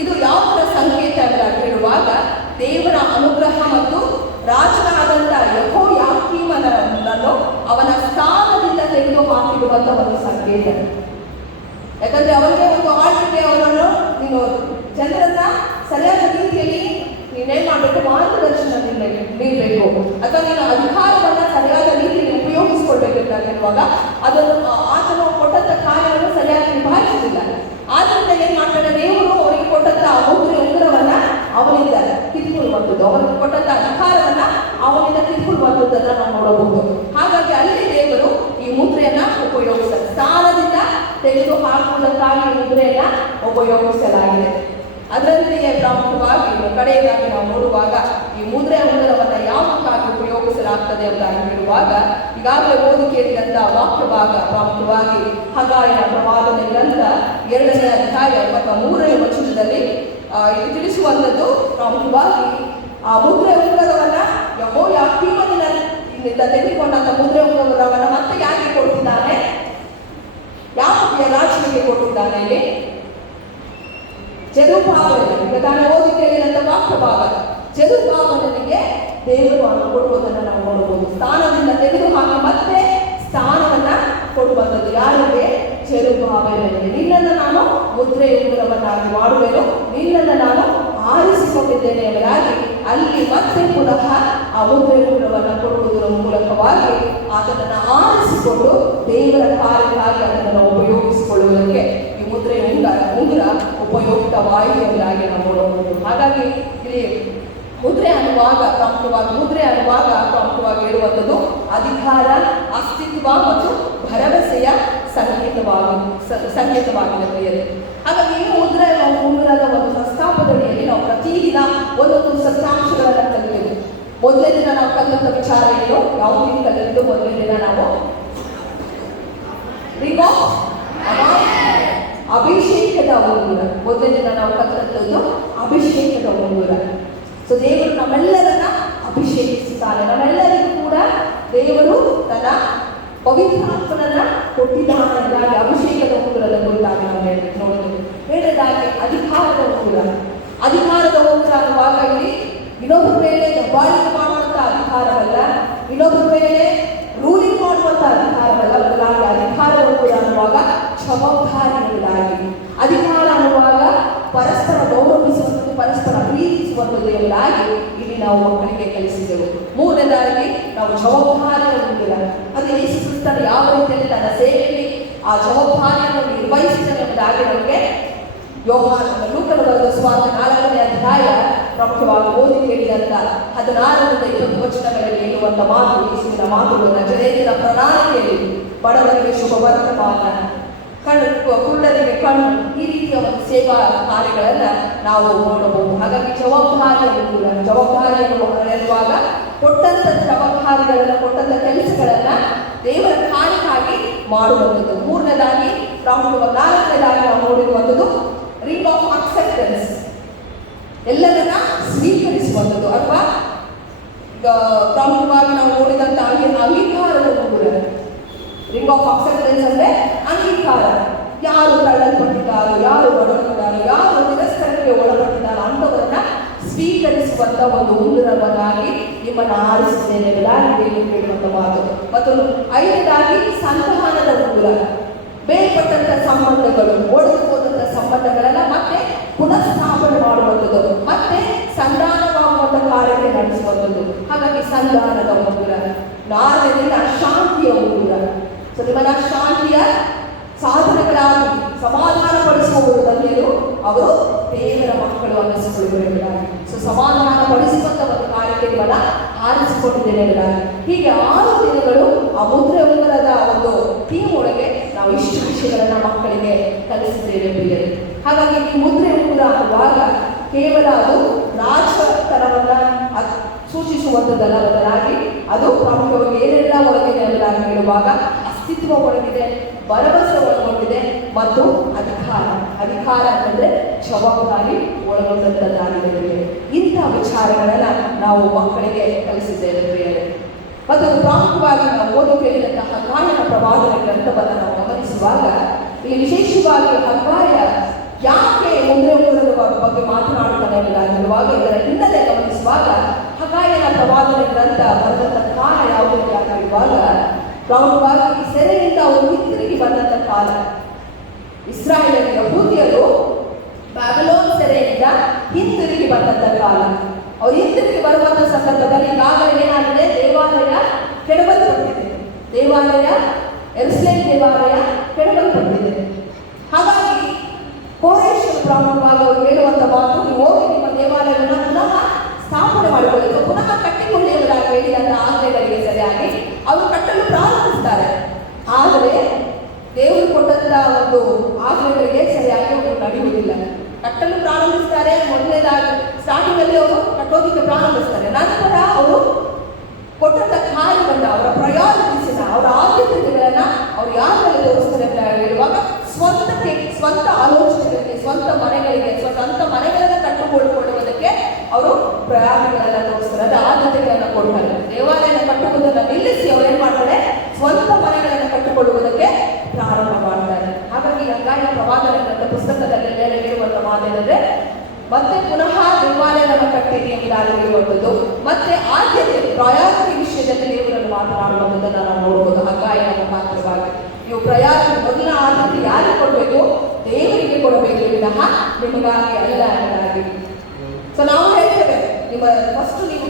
ಇದು ಯಾವ ಸಂಕೇತ ಅಂತ ಹೇಳುವಾಗ ದೇವರ ಅನುಗ್ರಹ ಮತ್ತು ರಾಜನಾದಂಥ ಯೆಹೋಯಾಕೀಮನನ್ನು ಅವನ ಸ್ಥಾನದಿಂದ ತೆಗೆದು ಹಾಕಿರುವಂತ ಒಂದು ಸಂಕೇತ. ಯಾಕಂದ್ರೆ ಅವರಿಗೆ ಒಂದು ಆಳ್ವಿಕೆ, ಅವರನ್ನು ನೀನು ಜನರನ್ನ ಸರಿಯಾದ ರೀತಿಯಲ್ಲಿ ನೀನೇನ್ ಮಾಡಬೇಕು, ಮಾರ್ಗದರ್ಶನ ನೀಡಬೇಕು, ಅಥವಾ ನೀನು ಅಧಿಕಾರವನ್ನ ಸರಿಯಾದ ರೀತಿಯಲ್ಲಿ ಉಪಯೋಗಿಸಿಕೊಳ್ಬೇಕಂತ ಹೇಳುವಾಗ ಅದನ್ನು ಆತನು ಕೊಟ್ಟಂತ ಕಾರ್ಯವನ್ನು ಸರಿಯಾಗಿ ನಿಭಾಯಿಸುತ್ತಿಲ್ಲ. ಆದ್ರಿಂದ ಏನ್ ಮಾಡ್ತಾನೆ, ದೇವರು ಅವರಿಗೆ ಕೊಟ್ಟಂತ ಮುದ್ರೆ ಉಂಗುರವನ್ನ ಅವನಿಂದ ಕಿತ್ಕೊಳ್ಳುವಂಥದ್ದು, ಅವರಿಗೆ ಕೊಟ್ಟಂತ ಅಧಿಕಾರವನ್ನ ಅವನಿಂದ ಕಿತ್ಕೊಳ್ಳುವಂಥದ್ದನ್ನ ನಾವು ನೋಡಬಹುದು. ಹಾಗಾಗಿ ಅಲ್ಲಿ ದೇವರು ಈ ಮುದ್ರೆಯನ್ನ ಉಪಯೋಗಿಸ್ತಾರೆ, ಸ್ಥಾನದಿಂದ ತೆಗೆದು ಹಾಕುವುದಕ್ಕಾಗಿ ಈ ಮುದ್ರೆಯನ್ನ ಉಪಯೋಗಿಸಲಾಗಿದೆ. ಅದರಂತೆಯೇ ಪ್ರಾಮುಖ್ಯವಾಗಿ ಕಡೆಯದಾಗಿ ನಾವು ನೋಡುವಾಗ ಈ ಮುದ್ರೆ ಉಂಗುರವನ್ನ ಯಾವಕ್ಕಾಗಿ ಉಪಯೋಗಿಸಲಾಗ್ತದೆ ಅಂತ ಹೇಳುವಾಗ ಈಗಾಗಲೇ ಓದಿ ಕೇಳಿದಂತ ವಾಕ್ಯ ಭಾಗ ಪ್ರಾಮುಖ್ಯವಾಗಿ ಹಗಾಯನ ಪ್ರವಾದನೆ ಗ್ರಂಥ 2ನೇ ಅಧ್ಯಾಯ 23ನೇ ವಚನದಲ್ಲಿ ಇದು ತಿಳಿಸುವಂಥದ್ದು ಪ್ರಾಮುಖ್ಯವಾಗಿ ಆ ಮುದ್ರೆ ಉಂಗುರವನ್ನ ಯೆಹೋಯಾಕೀಮನಿಂದ ತೆಗೆದುಕೊಂಡಂತ ಮುದ್ರೆ ಉಂಗುರವನ್ನ ಮತ್ತೆ ಯಾಕೆ ಕೊಟ್ಟಿದ್ದಾನೆ, ಯಾವ ರಾಜನಿಗೆ ಕೊಟ್ಟಿದ್ದಾನೆ ಇಲ್ಲಿ? ಜೆರುಬ್ಬಾಬೆಲನಿಗೆ. ನಾನು ಓದಿ ಕೇಳಿದಂತ ವಾಕ್ಯ ಭಾಗ ಜೆರುಬ್ಬಾಬೆಲನಿಗೆ ದೇವರು ಅನ್ನು ಕೊಡುವುದನ್ನು ನಾವು ನೋಡಬಹುದು. ಸ್ಥಾನದಿಂದ ತೆಗೆದು ಹಾಕಿ ಮತ್ತೆ ಸ್ಥಾನವನ್ನ ಕೊಡುವಂಥದ್ದು ಯಾರಿಗೆ? ಜೆರುಬ್ಬಾಬೆಲನಿಗೆ. ನಿನ್ನನ್ನು ನಾನು ಮುದ್ರೆ ಉಂಗುರವನ್ನಾಗಿ ಮಾಡುವೆನು, ನಿನ್ನನ್ನು ನಾನು ಆರಿಸಿಕೊಂಡಿದ್ದೇನೆ ಎಂಬುದಾಗಿ ಅಲ್ಲಿ ಮತ್ತೆ ಪುನಃ ಆ ಮುದ್ರೆ ಉಂಗುರವನ್ನು ಕೊಡುವುದರ ಮೂಲಕವಾಗಿ ಆತನನ್ನು ಆರಿಸಿಕೊಂಡು ದೇವರ ಕಾರ್ಯಕ್ಕಾಗಿ ಅದನ್ನು ಉಪಯೋಗಿಸಿಕೊಳ್ಳುವುದಕ್ಕೆ ಈ ಮುದ್ರೆ ಉಂಗುರ ಉಪಯುಕ್ತವಾಯಿತು ಎಂಬುದಾಗಿ ನಾವು ನೋಡಬಹುದು. ಹಾಗಾಗಿ ಇಲ್ಲಿ ಮುದ್ರೆ ಅನ್ನುವಾಗ ಪ್ರಾಮುಖ್ಯವಾಗಿ ಹೇಳುವಂಥದ್ದು ಅಧಿಕಾರ, ಅಸ್ತಿತ್ವ ಮತ್ತು ಭರವಸೆಯ ಸಂಕೇತವಾಗಿದೆ ಪ್ರಿಯರೇ. ಹಾಗಾಗಿ ಈ ಉಂಗುರದ ಒಂದು ಪ್ರಸ್ತಾಪದಡಿಯಲ್ಲಿ ನಾವು ಪ್ರತಿದಿನ ಒಂದೊಂದು ಸತ್ಯಾಂಶಗಳನ್ನು ಕಲಿಯಬೇಕು. ಮೊದಲನೇ ದಿನ ನಾವು ಕಲಿತ ವಿಚಾರ ಏನು, ಯಾವುದೇ ಕಲಿತು ಮೊದಲನೇ ದಿನ ನಾವು ಅಭಿಷೇಕದ ಉಂಗುರ. ಮೊದಲನೇ ದಿನ ನಾವು ಕಲಿತದ್ದು ಅಭಿಷೇಕದ ಉಂಗುರ. ಸೊ ದೇವರು ನಮ್ಮೆಲ್ಲರನ್ನ ಅಭಿಷೇಕಿಸುತ್ತಾನೆ. ನಮ್ಮೆಲ್ಲರಿಗೂ ಕೂಡ ದೇವರು ತನ್ನ ಪವಿತ್ರಾತ್ಮನನ್ನ ಕೊಟ್ಟಿದ್ದಾನೆ. ಅಭಿಷೇಕದ ಉಂಗುರದ ಕುರಿತಾಗಿ ನಾವು ನೋಡಿದ್ವಿ. ಹೇಳಿದಾಗೆ ಅಧಿಕಾರದ ಉಂಗುರ ಅನ್ನುವಾಗ ಇಲ್ಲಿ ಇನ್ನೊಬ್ಬರ ಮೇಲೆ ದಬ್ಬಾಳಿಕೆ ಮಾಡುವಂತ ಅಧಿಕಾರವಲ್ಲ, ಇನ್ನೊಬ್ಬರ ಮೇಲೆ ರೂಲಿಂಗ್ ಮಾಡುವಂತ ಅಧಿಕಾರವಲ್ಲ, ಬದಲಾಗಿ ಅಧಿಕಾರದ ಉಂಗುರ ಅನ್ನುವಾಗ ಜವಾಬ್ದಾರಿಗಳಾಗಿ, ಅಧಿಕಾರ ಅನ್ನುವಾಗ ಪರಸ್ಪರ ಗೌರವಿಸುವಂಥದ್ದು, ಪರಸ್ಪರ ಪ್ರೀತಿಸುವಂಥದ್ದು ಎಂಬುದಾಗಿ ಇಲ್ಲಿ ನಾವು ಮಕ್ಕಳಿಗೆ ಕಲಿಸಿದೆವು. ಮೂರನೇದಾಗಿ ನಾವು ಜವಾಬ್ದಾರಿಯ ಉಂಗುರ, ಅದು ಯೇಸು ಕ್ರಿಸ್ತನು ಯಾವ ರೀತಿಯಲ್ಲಿ ತನ್ನ ಸೇವೆಯಲ್ಲಿ ಆ ಜವಾಬ್ದಾರಿಯನ್ನು ನಿರ್ವಹಿಸಿದ ಎಂಬುದಾಗಿ ನಮಗೆ ಲೂಕನ ಬರೆದ ಸುವಾರ್ತೆ 4ನೇ ಅಧ್ಯಾಯ ಪ್ರಮುಖವಾಗಿ ಓದಿ ಕೇಳಿದಂತ 16ರಿಂದ 20 ವಚನಗಳಲ್ಲಿ ಹೇಳುವಂತ ಮಾತು, ಯೇಸುವಿನ ಮಾತುಗಳು ನಜರೇತಿನ ಪ್ರಣಾಳಿಕೆಯಲ್ಲಿ ಬಡವರಿಗೆ ಶುಭ ವರ್ತಮಾನ, ಕುರುಡರಿಗೆ ಕಣ್ಣು, ಈ ರೀತಿಯ ಒಂದು ಸೇವಾ ಕಾರ್ಯಗಳನ್ನ ನಾವು ನೋಡಬಹುದು. ಹಾಗಾಗಿ ಜವಾಬ್ದಾರಿಯನ್ನು ಹೇಳುವಾಗ ಕೊಟ್ಟಂತ ಜವಾಬ್ದಾರಿಗಳನ್ನ, ಕೊಟ್ಟಂತ ಕೆಲಸಗಳನ್ನ ದೇವರ ಕಾರ್ಯಕ್ಕಾಗಿ ಮಾಡುವಂಥದ್ದು. ಮೂರನೇದಾಗಿ ನಾಲ್ಕನೇದಾಗಿ ನಾವು ನೋಡಿರುವಂಥದ್ದು ರಿಂಗ್ ಆಫ್ ಅಕ್ಸೆಪ್ಟೆನ್ಸ್, ಎಲ್ಲರನ್ನ ಸ್ವೀಕರಿಸುವಂಥದ್ದು. ಅಥವಾ ಪ್ರಾಮುಖ್ಯವಾಗಿ ನಾವು ನೋಡಿದಂತ ಅಂಗೀಕಾರದ ಉಂಗುರ. ರಿಂಗ್ ಆಫ್ ಅಕ್ಸೆಪ್ಟೆನ್ಸ್ ಅಂದ್ರೆ ಅಂಗೀಕಾರ. ಯಾರು ತಳ್ಳಲ್ಪಟ್ಟಿದ್ದಾರೋ, ಯಾರು ಒಳಪಟ್ಟಿದ್ದಾರೋ, ಯಾರು ತಿರಸ್ಕರಣೆಗೆ ಒಳಪಟ್ಟಿದ್ದಾರೋ ಅಂಥವರನ್ನ ಸ್ವೀಕರಿಸುವಂತ ಒಂದು ಉಂಗುರವನ್ನಾಗಿ ನಿಮ್ಮನ್ನು ಆರಿಸಿದ್ದೇನೆ ಹೇಳುವಂತ ಮಾತು. ಮತ್ತು ಐದನೇದಾಗಿ ಸಂಧಾನದ ಉಂಗುರ. ಬೇರ್ಪಟ್ಟಂತ ಸಂಬಂಧಗಳು, ಒಡೆದು ಹೋದಂತ ಸಂಬಂಧಗಳನ್ನ ಮತ್ತೆ ಪುನಃಸ್ಥಾಪನೆ ಮಾಡುವಂಥದ್ದು, ಮತ್ತೆ ಸಂಧಾನವಾಗುವಂತ ಕಾರ್ಯಕ್ಕೆ ನಡೆಸುವಂಥದ್ದು. ಹಾಗಾಗಿ ಸಂಧಾನದ ಉಂಗುರ. ನಾಲ್ಕನೇದಿನ ಶಾಂತಿಯ ಉಂಗುರ. ಸೊ ನಿಮ್ಮನ್ನ ಶಾಂತಿಯ ಸಾಧನಗಳಾಗಿ ಸಮಾಧಾನ ಪಡಿಸುವವರು ಧನ್ಯರು, ಅವರು ದೇವರ ಮಕ್ಕಳು ಅನ್ನಿಸಿಕೊಳ್ಳುವವರಾಗಿ. ಸೊ ಸಮಾಧಾನ ಪಡಿಸುವಂತ ಒಂದು ಕಾರ್ಯಕ್ಕೆ ನಿಮ್ಮನ್ನ ಆರಿಸಿಕೊಂಡಿದ್ದೇನೆ. ಹೀಗೆ 6 ದಿನಗಳು ಆ ಮುದ್ರೆ ಉಂಗುರದ ಒಂದು ಥೀಮ್ ಒಳಗೆ ನಾವು ಇಷ್ಟು ವಿಷಯಗಳನ್ನ ಮಕ್ಕಳಿಗೆ ಕಲಿಸಿದ್ದೇವೆ ಪ್ರಿಯರೇ. ಹಾಗಾಗಿ ಈ ಮುದ್ರೆ ಉಂಗುರ ಅನ್ನುವಾಗ ಕೇವಲ ಅದು ರಾಜತನವನ್ನ ಸೂಚಿಸುವಂಥದ್ದಲ್ಲ, ಬದಲಾಗಿ ಅದು ಪ್ರಾಮುಖ್ಯವಾಗಿ ಏನೆಲ್ಲ ಒಳಗಿದೆ ಎಂಬುದಾಗಿ ಹೇಳುವಾಗ ಅಸ್ತಿತ್ವ ಒಳಗಿದೆ, ಭರವಸೆ ಒಳಗೊಂಡಿದೆ ಮತ್ತು ಅಧಿಕಾರ ಅಂತಂದ್ರೆ ಜವಾಬ್ದಾರಿ ಒಳಗೊಂಡಂತದ್ದಾಗಿದೆ. ಇಂಥ ವಿಚಾರಗಳನ್ನ ನಾವು ಮಕ್ಕಳಿಗೆ ಕಲಿಸಿದ್ದೇವೆ ಪ್ರಿಯರೇ. ಮತ್ತು ಪ್ರಾಮುಖ್ಯವಾಗಿ ನಾವು ಓದಿ ಕೇಳಿದಂತಹ ಹಗ್ಗಾಯನ ಪ್ರವಾದನ ಗ್ರಂಥವನ್ನು ನಾವು ಗಮನಿಸುವಾಗ ಇಲ್ಲಿ ವಿಶೇಷವಾಗಿ ಹಗ್ಗಾಯ ಯಾಕೆ ಮುದ್ರೆ ಉಂಗುರದ ಬಗ್ಗೆ ಮಾತನಾಡುತ್ತಾನೆ ಎಂಬುದಾಗಿರುವಾಗ ಇದರ ಹಿನ್ನೆಲೆ ಗಮನಿಸುವಾಗ ಹಗ್ಗಾಯನ ಪ್ರವಾದನ ಗ್ರಂಥ ಬರೆದಂತ ಕಾಲ ಯಾವುದು ಯಾಕಿರುವಾಗ ಪ್ರಾಮುಖ್ಯವಾಗಿ ಸೆರೆಯಿಂದ ಅವರು ಹಿಂತಿರುಗಿ ಬಂದಂತ ಕಾಲ. ಇಸ್ರಾಯೇಲ್ ಯಹೂದ್ಯರು ಬ್ಯಾಬಿಲೋನ್ ಸೆರೆಯಿಂದ ಹಿಂತಿರುಗಿ ಬಂದಂತ ಕಾಲ. ಅವ್ರು ಹಿಂತಿರುಗಿ ಬರುವಂತ ಸಂದರ್ಭದಲ್ಲಿ ಈಗಾಗಲೇ ಏನಾಗಿದೆ, ದೇವಾಲಯ ಕೆಡವಲ್ಪಟ್ಟಿದೆ. ಯೆರೂಸಲೇಮ್ ದೇವಾಲಯ ಕೆಡವಲ್ಪಟ್ಟಿದೆ. ಹಾಗಾಗಿ ಕೋರೇಶರು ಪ್ರಾಮುಖ್ಯವಾಗಿ ಅವರು ಹೇಳುವಂತ ಮಾತು, ನೀವು ಹೋಗಿ ನಿಮ್ಮ ದೇವಾಲಯವನ್ನು ಪುನಃ ಸ್ಥಾಪನೆ ಮಾಡಿಕೊಳ್ಳಿ, ಪುನಃ ಕಟ್ಟಿಕೊಳ್ಳಿ ಎಂಬುದಾಗಿ ಹೇಳಿದಂತ ಆಜ್ಞೆಗಳಿಗೆ ಸರಿಯಾಗಿ ಅವರು ಕಟ್ಟಲು ಪ್ರಾರಂಭಿಸ್ತಾರೆ. ಆದರೆ ದೇವರು ಕೊಟ್ಟಂತ ಒಂದು ಆಜ್ಞೆಗಳಿಗೆ ಸರಿಯಾಗಿ ಅವರು ನಡೆಯುವುದಿಲ್ಲ. ಕಟ್ಟಲು ಪ್ರಾರಂಭಿಸ್ತಾರೆ. ಮೊದಲನೇದಾಗಿ ಸ್ಟಾರ್ಟಿಂಗ್ ಅಲ್ಲಿ ಅವರು ಕಟ್ಟೋದಕ್ಕೆ ಪ್ರಾರಂಭಿಸ್ತಾರೆ. ನಂತರ ಅವರು ಕೊಟ್ಟಂತ ಕಾರ್ಯವನ್ನ, ಅವರ ಪ್ರಯಾರಿಟೀಸಿನ, ಅವರ ಆದ್ಯತೆಗಳನ್ನ ಅವ್ರು ಯಾರಲ್ಲಿ ತೋರಿಸ್ತಾರೆ ಅಂತ ಹೇಳುವಾಗ ಸ್ವಂತ ಆಲೋಚನೆಗಳಿಗೆ, ಸ್ವಂತ ಮನೆಗಳನ್ನ ಕಟ್ಟುಕೊಳ್ಳುವುದಕ್ಕೆ ಅವರು ಪ್ರಯಾಣಗಳನ್ನ ತೋರಿಸ್ತಾರೆ. ಅದು ಆದ್ಯತೆಗಳನ್ನ ಕೊಡ್ತಾರೆ. ದೇವಾಲಯನ ಕಟ್ಟುವುದನ್ನು ನಿಲ್ಲಿಸಿ ಅವ್ರು ಏನ್ ಮಾಡ್ತಾರೆ, ಸ್ವಂತ ಮನೆಗಳನ್ನು ಕಟ್ಟಿಕೊಳ್ಳುವುದಕ್ಕೆ ಪ್ರಾರಂಭ ಮಾಡ್ತಾರೆ. ಹಾಗಾಗಿ ಹಗ್ಗಾಯನ ಪ್ರವಾದನ ಗ್ರಂಥ ಪುಸ್ತಕದಲ್ಲಿ ಮೇಲೆ ಹೇಳುವಂತ ಮಾತೇನೆಂದ್ರೆ ಮತ್ತೆ ಪುನಃ ದೇವಾಲಯವನ್ನು ಕಟ್ಟಿರಿ ಎಂಬುದಾಗಿ ಹೇಳುವಂಥದ್ದು, ಮತ್ತೆ ಆದ್ಯತೆ ಪ್ರಯಾರಿಟಿ ವಿಷಯದಲ್ಲಿ ದೇವರನ್ನು ಮಾತನಾಡುವಂಥದ್ದನ್ನು ನಾವು ನೋಡಬಹುದು. ಹಗ್ಗಾಯನ ಮುಖಾಂತರವಾಗಿ ನೀವು ಪ್ರಯಾರಿಟಿ, ಮೊದಲ ಆದ್ಯತೆ ಯಾರಿಗೆ ಕೊಡಬೇಕು, ದೇವರಿಗೆ ಕೊಡಬೇಕು ವಿನಃ ನಿಮಗಾಗಿ ಅಲ್ಲ ಎಂಬುದಾಗಿ. ಸೊ ನಾವು ಹೇಳ್ತೇವೆ, ನಿಮ್ಮ ಫಸ್ಟ್ ನೀವು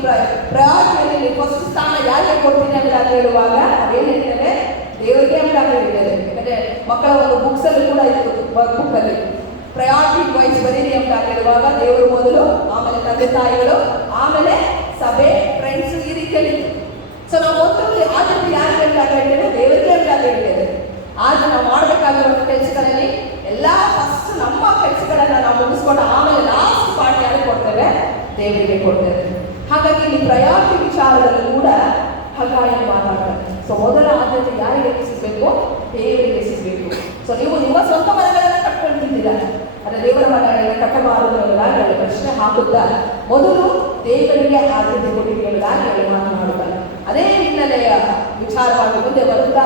ಪ್ರಯಾರಿಟಿಯಲ್ಲಿ ಫಸ್ಟ್ ಸ್ಥಾನ ಯಾರಿಗೆ ಕೊಡ್ತೀನಿ ಎಂಬುದಾಗಿ ಹೇಳುವಾಗ ಅದೇನು ಹೇಳ್ತೇವೆ, ದೇವರಿಗೆ ಎಂಬುದಾಗಿ ಹೇಳ್ತೇವೆ. ಯಾಕಂದ್ರೆ ಮಕ್ಕಳ ಒಂದು ಬುಕ್ಸ್ ಅಲ್ಲಿ ಕೂಡ ಇತ್ತು, ಬುಕ್ ಅಲ್ಲಿ ಪ್ರಯಾರಿಟಿ ವೈಸ್ ಬರೀರಿ ಅಂತ ಹೇಳುವಾಗ ದೇವರು ಮೊದಲು, ಆಮೇಲೆ ತಂದೆ ತಾಯಿಗಳು, ಆಮೇಲೆ ಸಭೆ, ಫ್ರೆಂಡ್ಸ್, ಈ ರೀತಿಯಲ್ಲಿ. ಸೊ ನಾವು ಮೊದಲು ಆದ್ಯತೆ ಯಾರಿಗೆ ಅಂತ ಹೇಳ್ತೇವೆ, ದೇವರಿಗೆ ಅಂತ ಹೇಳ್ತೇವೆ. ಆದ್ರೆ ನಾವು ಮಾಡಬೇಕಾಗಿರುವ ಕೆಲಸಗಳಲ್ಲಿ ಎಲ್ಲ ಫಸ್ಟ್ ನಮ್ಮ ಕೆಲಸಗಳನ್ನ ನಾವು ಮುಗಿಸ್ಕೊಂಡು ಆಮೇಲೆ ಲಾಸ್ಟ್ ಪಾರ್ಟ್ ಯಾರಿಗೆ ಕೊಡ್ತೇವೆ, ದೇವರಿಗೆ ಕೊಡ್ತೇವೆ. ಹಾಗಾಗಿ ಈ ಪ್ರಯಾರಿಟಿ ವಿಚಾರದಲ್ಲೂ ಕೂಡ ಹಗ್ಗಾಯ ಮಾತಾಡ್ತಾರೆ. ಸೊ ಮೊದಲ ಆದ್ಯತೆ ಯಾರಿಗೆ ಸಿಗಬೇಕು, ದೇವರಿಗೆ ಸಿಗಬೇಕು. ಸೊ ನೀವು ನಿಮ್ಮ ಸ್ವಂತ ಮನೆಗಳನ್ನ ಕಟ್ಕೊಳ್ತಿದ್ದೀರಾ, ಅದೇ ದೇವರ ಮನೆಗಳನ್ನ ಕಟ್ಟಬಾರದು ಎಂಬುದಾಗಿ ಪ್ರಶ್ನೆ ಹಾಕುತ್ತಾ ಮೊದಲು ದೇವರಿಗೆ ಆದ್ಯತೆ ಕೊಟ್ಟಿಗೆ ಎಂಬುದಾಗಿ ಮಾತನಾಡುತ್ತಾರೆ. ಅದೇ ಹಿನ್ನೆಲೆಯ ವಿಚಾರವಾಗಿ ಮುಂದೆ ಬರುತ್ತಾ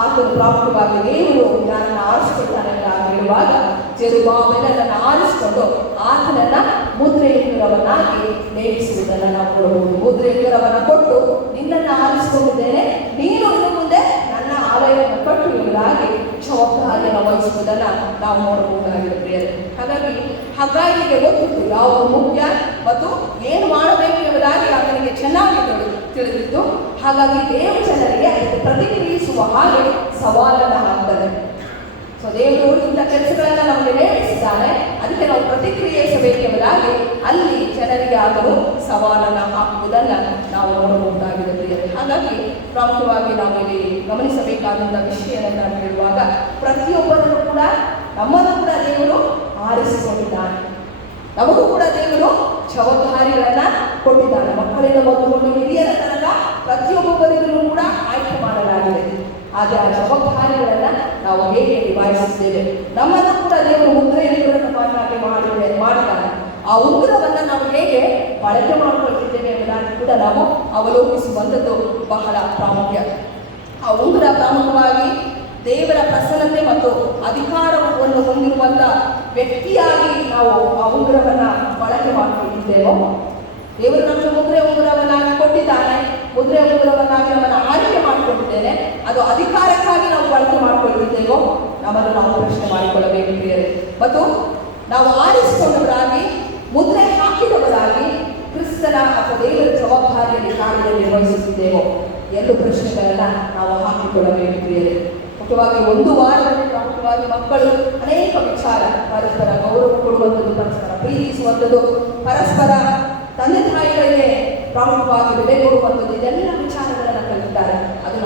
ಆತನು ಪ್ರಾಮುಖ್ಯವಾಗಿ ದೇವರು ಯಾರನ್ನು ಆರಿಸಿಕೊಳ್ತಾನೆ ಅಂತ ಹೇಳುವಾಗ ಜೆರುಬ್ಬಾಬೆಲನನ್ನು ಆರಿಸಿಕೊಂಡು ಆತನನ್ನ ಮುದ್ರೆಯುಂಗುರವನ್ನಾಗಿ ನೇಮಿಸುವುದನ್ನು ನಾವು ನೋಡಬಹುದು. ಮುದ್ರೆಯುಂಗುರವನ್ನು ಕೊಟ್ಟು ನಿನ್ನನ್ನು ಆರಿಸಿಕೊಂಡಿದ್ದೇನೆ, ನೀನು ಇನ್ನು ಮುಂದೆ ನನ್ನ ಆಲಯವನ್ನು ಕಟ್ಟು ಎಂಬುದಾಗಿ ಜವಾಬ್ದಾರಿಯನ್ನು ವಹಿಸುವುದನ್ನು ನಾವು ನೋಡಬಹುದಾಗಿದೆ ಪ್ರಿಯರೇ. ಹಾಗಾಗಿ ಹಗ್ಗಾಯನಿಗೆ ಗೊತ್ತಿತ್ತು ಯಾವುದು ಮುಖ್ಯ ಮತ್ತು ಏನು ಮಾಡಬೇಕು ಎಂಬುದಾಗಿ ಆತನಿಗೆ ಚೆನ್ನಾಗಿ ತಿಳಿದಿತ್ತು. ಹಾಗಾಗಿ ದೇವ ಜನರಿಗೆ ಅದಕ್ಕೆ ಪ್ರತಿಕ್ರಿಯಿಸುವ ಹಾಗೆ ಸವಾಲನ್ನು ಹಾಕ್ತಾರೆ. ಸೊ ದೇವರು ಇಂಥ ಕೆಲಸಗಳನ್ನ ನಮಗೆ ನೇಮಿಸಿದ್ದಾರೆ. ಅದಕ್ಕೆ ನಾವು ಪ್ರತಿಕ್ರಿಯಿಸಬೇಕೆಂಬುದಾಗಿ ಅಲ್ಲಿ ಜನರಿಗೆ ಆದರೂ ಸವಾಲನ್ನು ಹಾಕುವುದನ್ನ ನಾವು ನೋಡಬಹುದಾಗಿದೆ. ಹಾಗಾಗಿ ಪ್ರಾಮುಖ್ಯವಾಗಿ ನಾವು ಇಲ್ಲಿ ಗಮನಿಸಬೇಕಾದಂಥ ವಿಷಯವನ್ನು ಹೇಳುವಾಗ ಪ್ರತಿಯೊಬ್ಬರನ್ನು ಕೂಡ ನಮ್ಮನ್ನು ಕೂಡ ದೇವರು ಆರಿಸಿಕೊಂಡಿದ್ದಾನೆ. ನಮಗೂ ಕೂಡ ದೇವರು ಜವಾಬ್ದಾರಿಗಳನ್ನ ಕೊಟ್ಟಿದ್ದಾನೆ. ಮಕ್ಕಳಿಂದ ಮೊದಲುಗೊಂಡು ಹಿರಿಯರ ತನಕ ಪ್ರತಿಯೊಬ್ಬರಿಗೂ ಕೂಡ ಆಯ್ಕೆ ಮಾಡಲಾಗಿದೆ. ಆದರೆ ಆ ಜವಾಬ್ದಾರಿಗಳನ್ನ ನಾವು ಹೇಗೆ ನಿಭಾಯಿಸುತ್ತೇವೆ? ನಮ್ಮನ್ನು ಕೂಡ ದೇವರು ಮುದ್ರೆಯನ್ನು ಮಾಡಿದ್ದಾರೆ. ಆ ಉಂಗುರವನ್ನು ನಾವು ಹೇಗೆ ಬಳಕೆ ಮಾಡಿಕೊಳ್ತಿದ್ದೇವೆ ಎಂಬುದನ್ನು ಕೂಡ ನಾವು ಅವಲೋಕಿಸುವಂಥದ್ದು ಬಹಳ ಪ್ರಾಮುಖ್ಯ. ಆ ಉಂಗುರ ಪ್ರಾಮುಖ್ಯವಾಗಿ ದೇವರ ಪ್ರಸನ್ನತೆ ಮತ್ತು ಅಧಿಕಾರವನ್ನು ಹೊಂದಿರುವಂಥ ವ್ಯಕ್ತಿಯಾಗಿ ನಾವು ಆ ಉಂಗುರವನ್ನು ಬಳಕೆ ಮಾಡಿಕೊಂಡಿದ್ದೇವೋ, ದೇವರು ನಮಗೆ ಉಂಗುರವನ್ನಾಗಿ ಕೊಟ್ಟಿದ್ದಾನೆ. ಉಂಗುರವನ್ನಾಗಿ ನಮ್ಮನ್ನು ಆಯ್ಕೆ ಮಾಡಿಕೊಂಡಿದ್ದೇನೆ. ಅದು ಅಧಿಕಾರಕ್ಕಾಗಿ ನಾವು ಬಳಕೆ ಮಾಡಿಕೊಂಡಿದ್ದೇವೋ ನಮ್ಮನ್ನು ನಾವು ಪ್ರಶ್ನೆ ಮಾಡಿಕೊಳ್ಳಬೇಕು ಪ್ರಿಯರೇ. ಮತ್ತು ನಾವು ಆರಿಸಿಕೊಂಡವರಾಗಿ ಮುದ್ರೆ ಹಾಕಿದವರಾಗಿ ಕ್ರಿಸ್ತನ ಅಥವಾ ದೇವರ ಜವಾಬ್ದಾರಿಯಲ್ಲಿ ಕಾರ್ಯನಿರ್ವಹಿಸುತ್ತಿದ್ದೇವೋ ಎರಡು ಪ್ರಶ್ನೆಗಳನ್ನ ನಾವು ಹಾಕಿಕೊಳ್ಳಬೇಕು ಪ್ರಿಯರೇ. ಮುಖ್ಯವಾಗಿ ಒಂದು ವಾರದಲ್ಲಿ ಪ್ರಾಮುಖ್ಯವಾಗಿ ಮಕ್ಕಳು ಅನೇಕ ವಿಚಾರ, ಪರಸ್ಪರ ಗೌರವ ಕೊಡುವಂಥದ್ದು, ಪರಸ್ಪರ ಪ್ರೀತಿಸುವಂಥದ್ದು, ಪರಸ್ಪರ ತಂದೆ ತಾಯಿಗಳಿಗೆ ಪ್ರಾಮುಖ್ಯವಾಗಿ ಬೆಲೆ ಕೊಡುವಂಥದ್ದು, ಇದೆಲ್ಲ ವಿಚಾರಗಳನ್ನು ಕಲಿತಾರೆ. ಅದು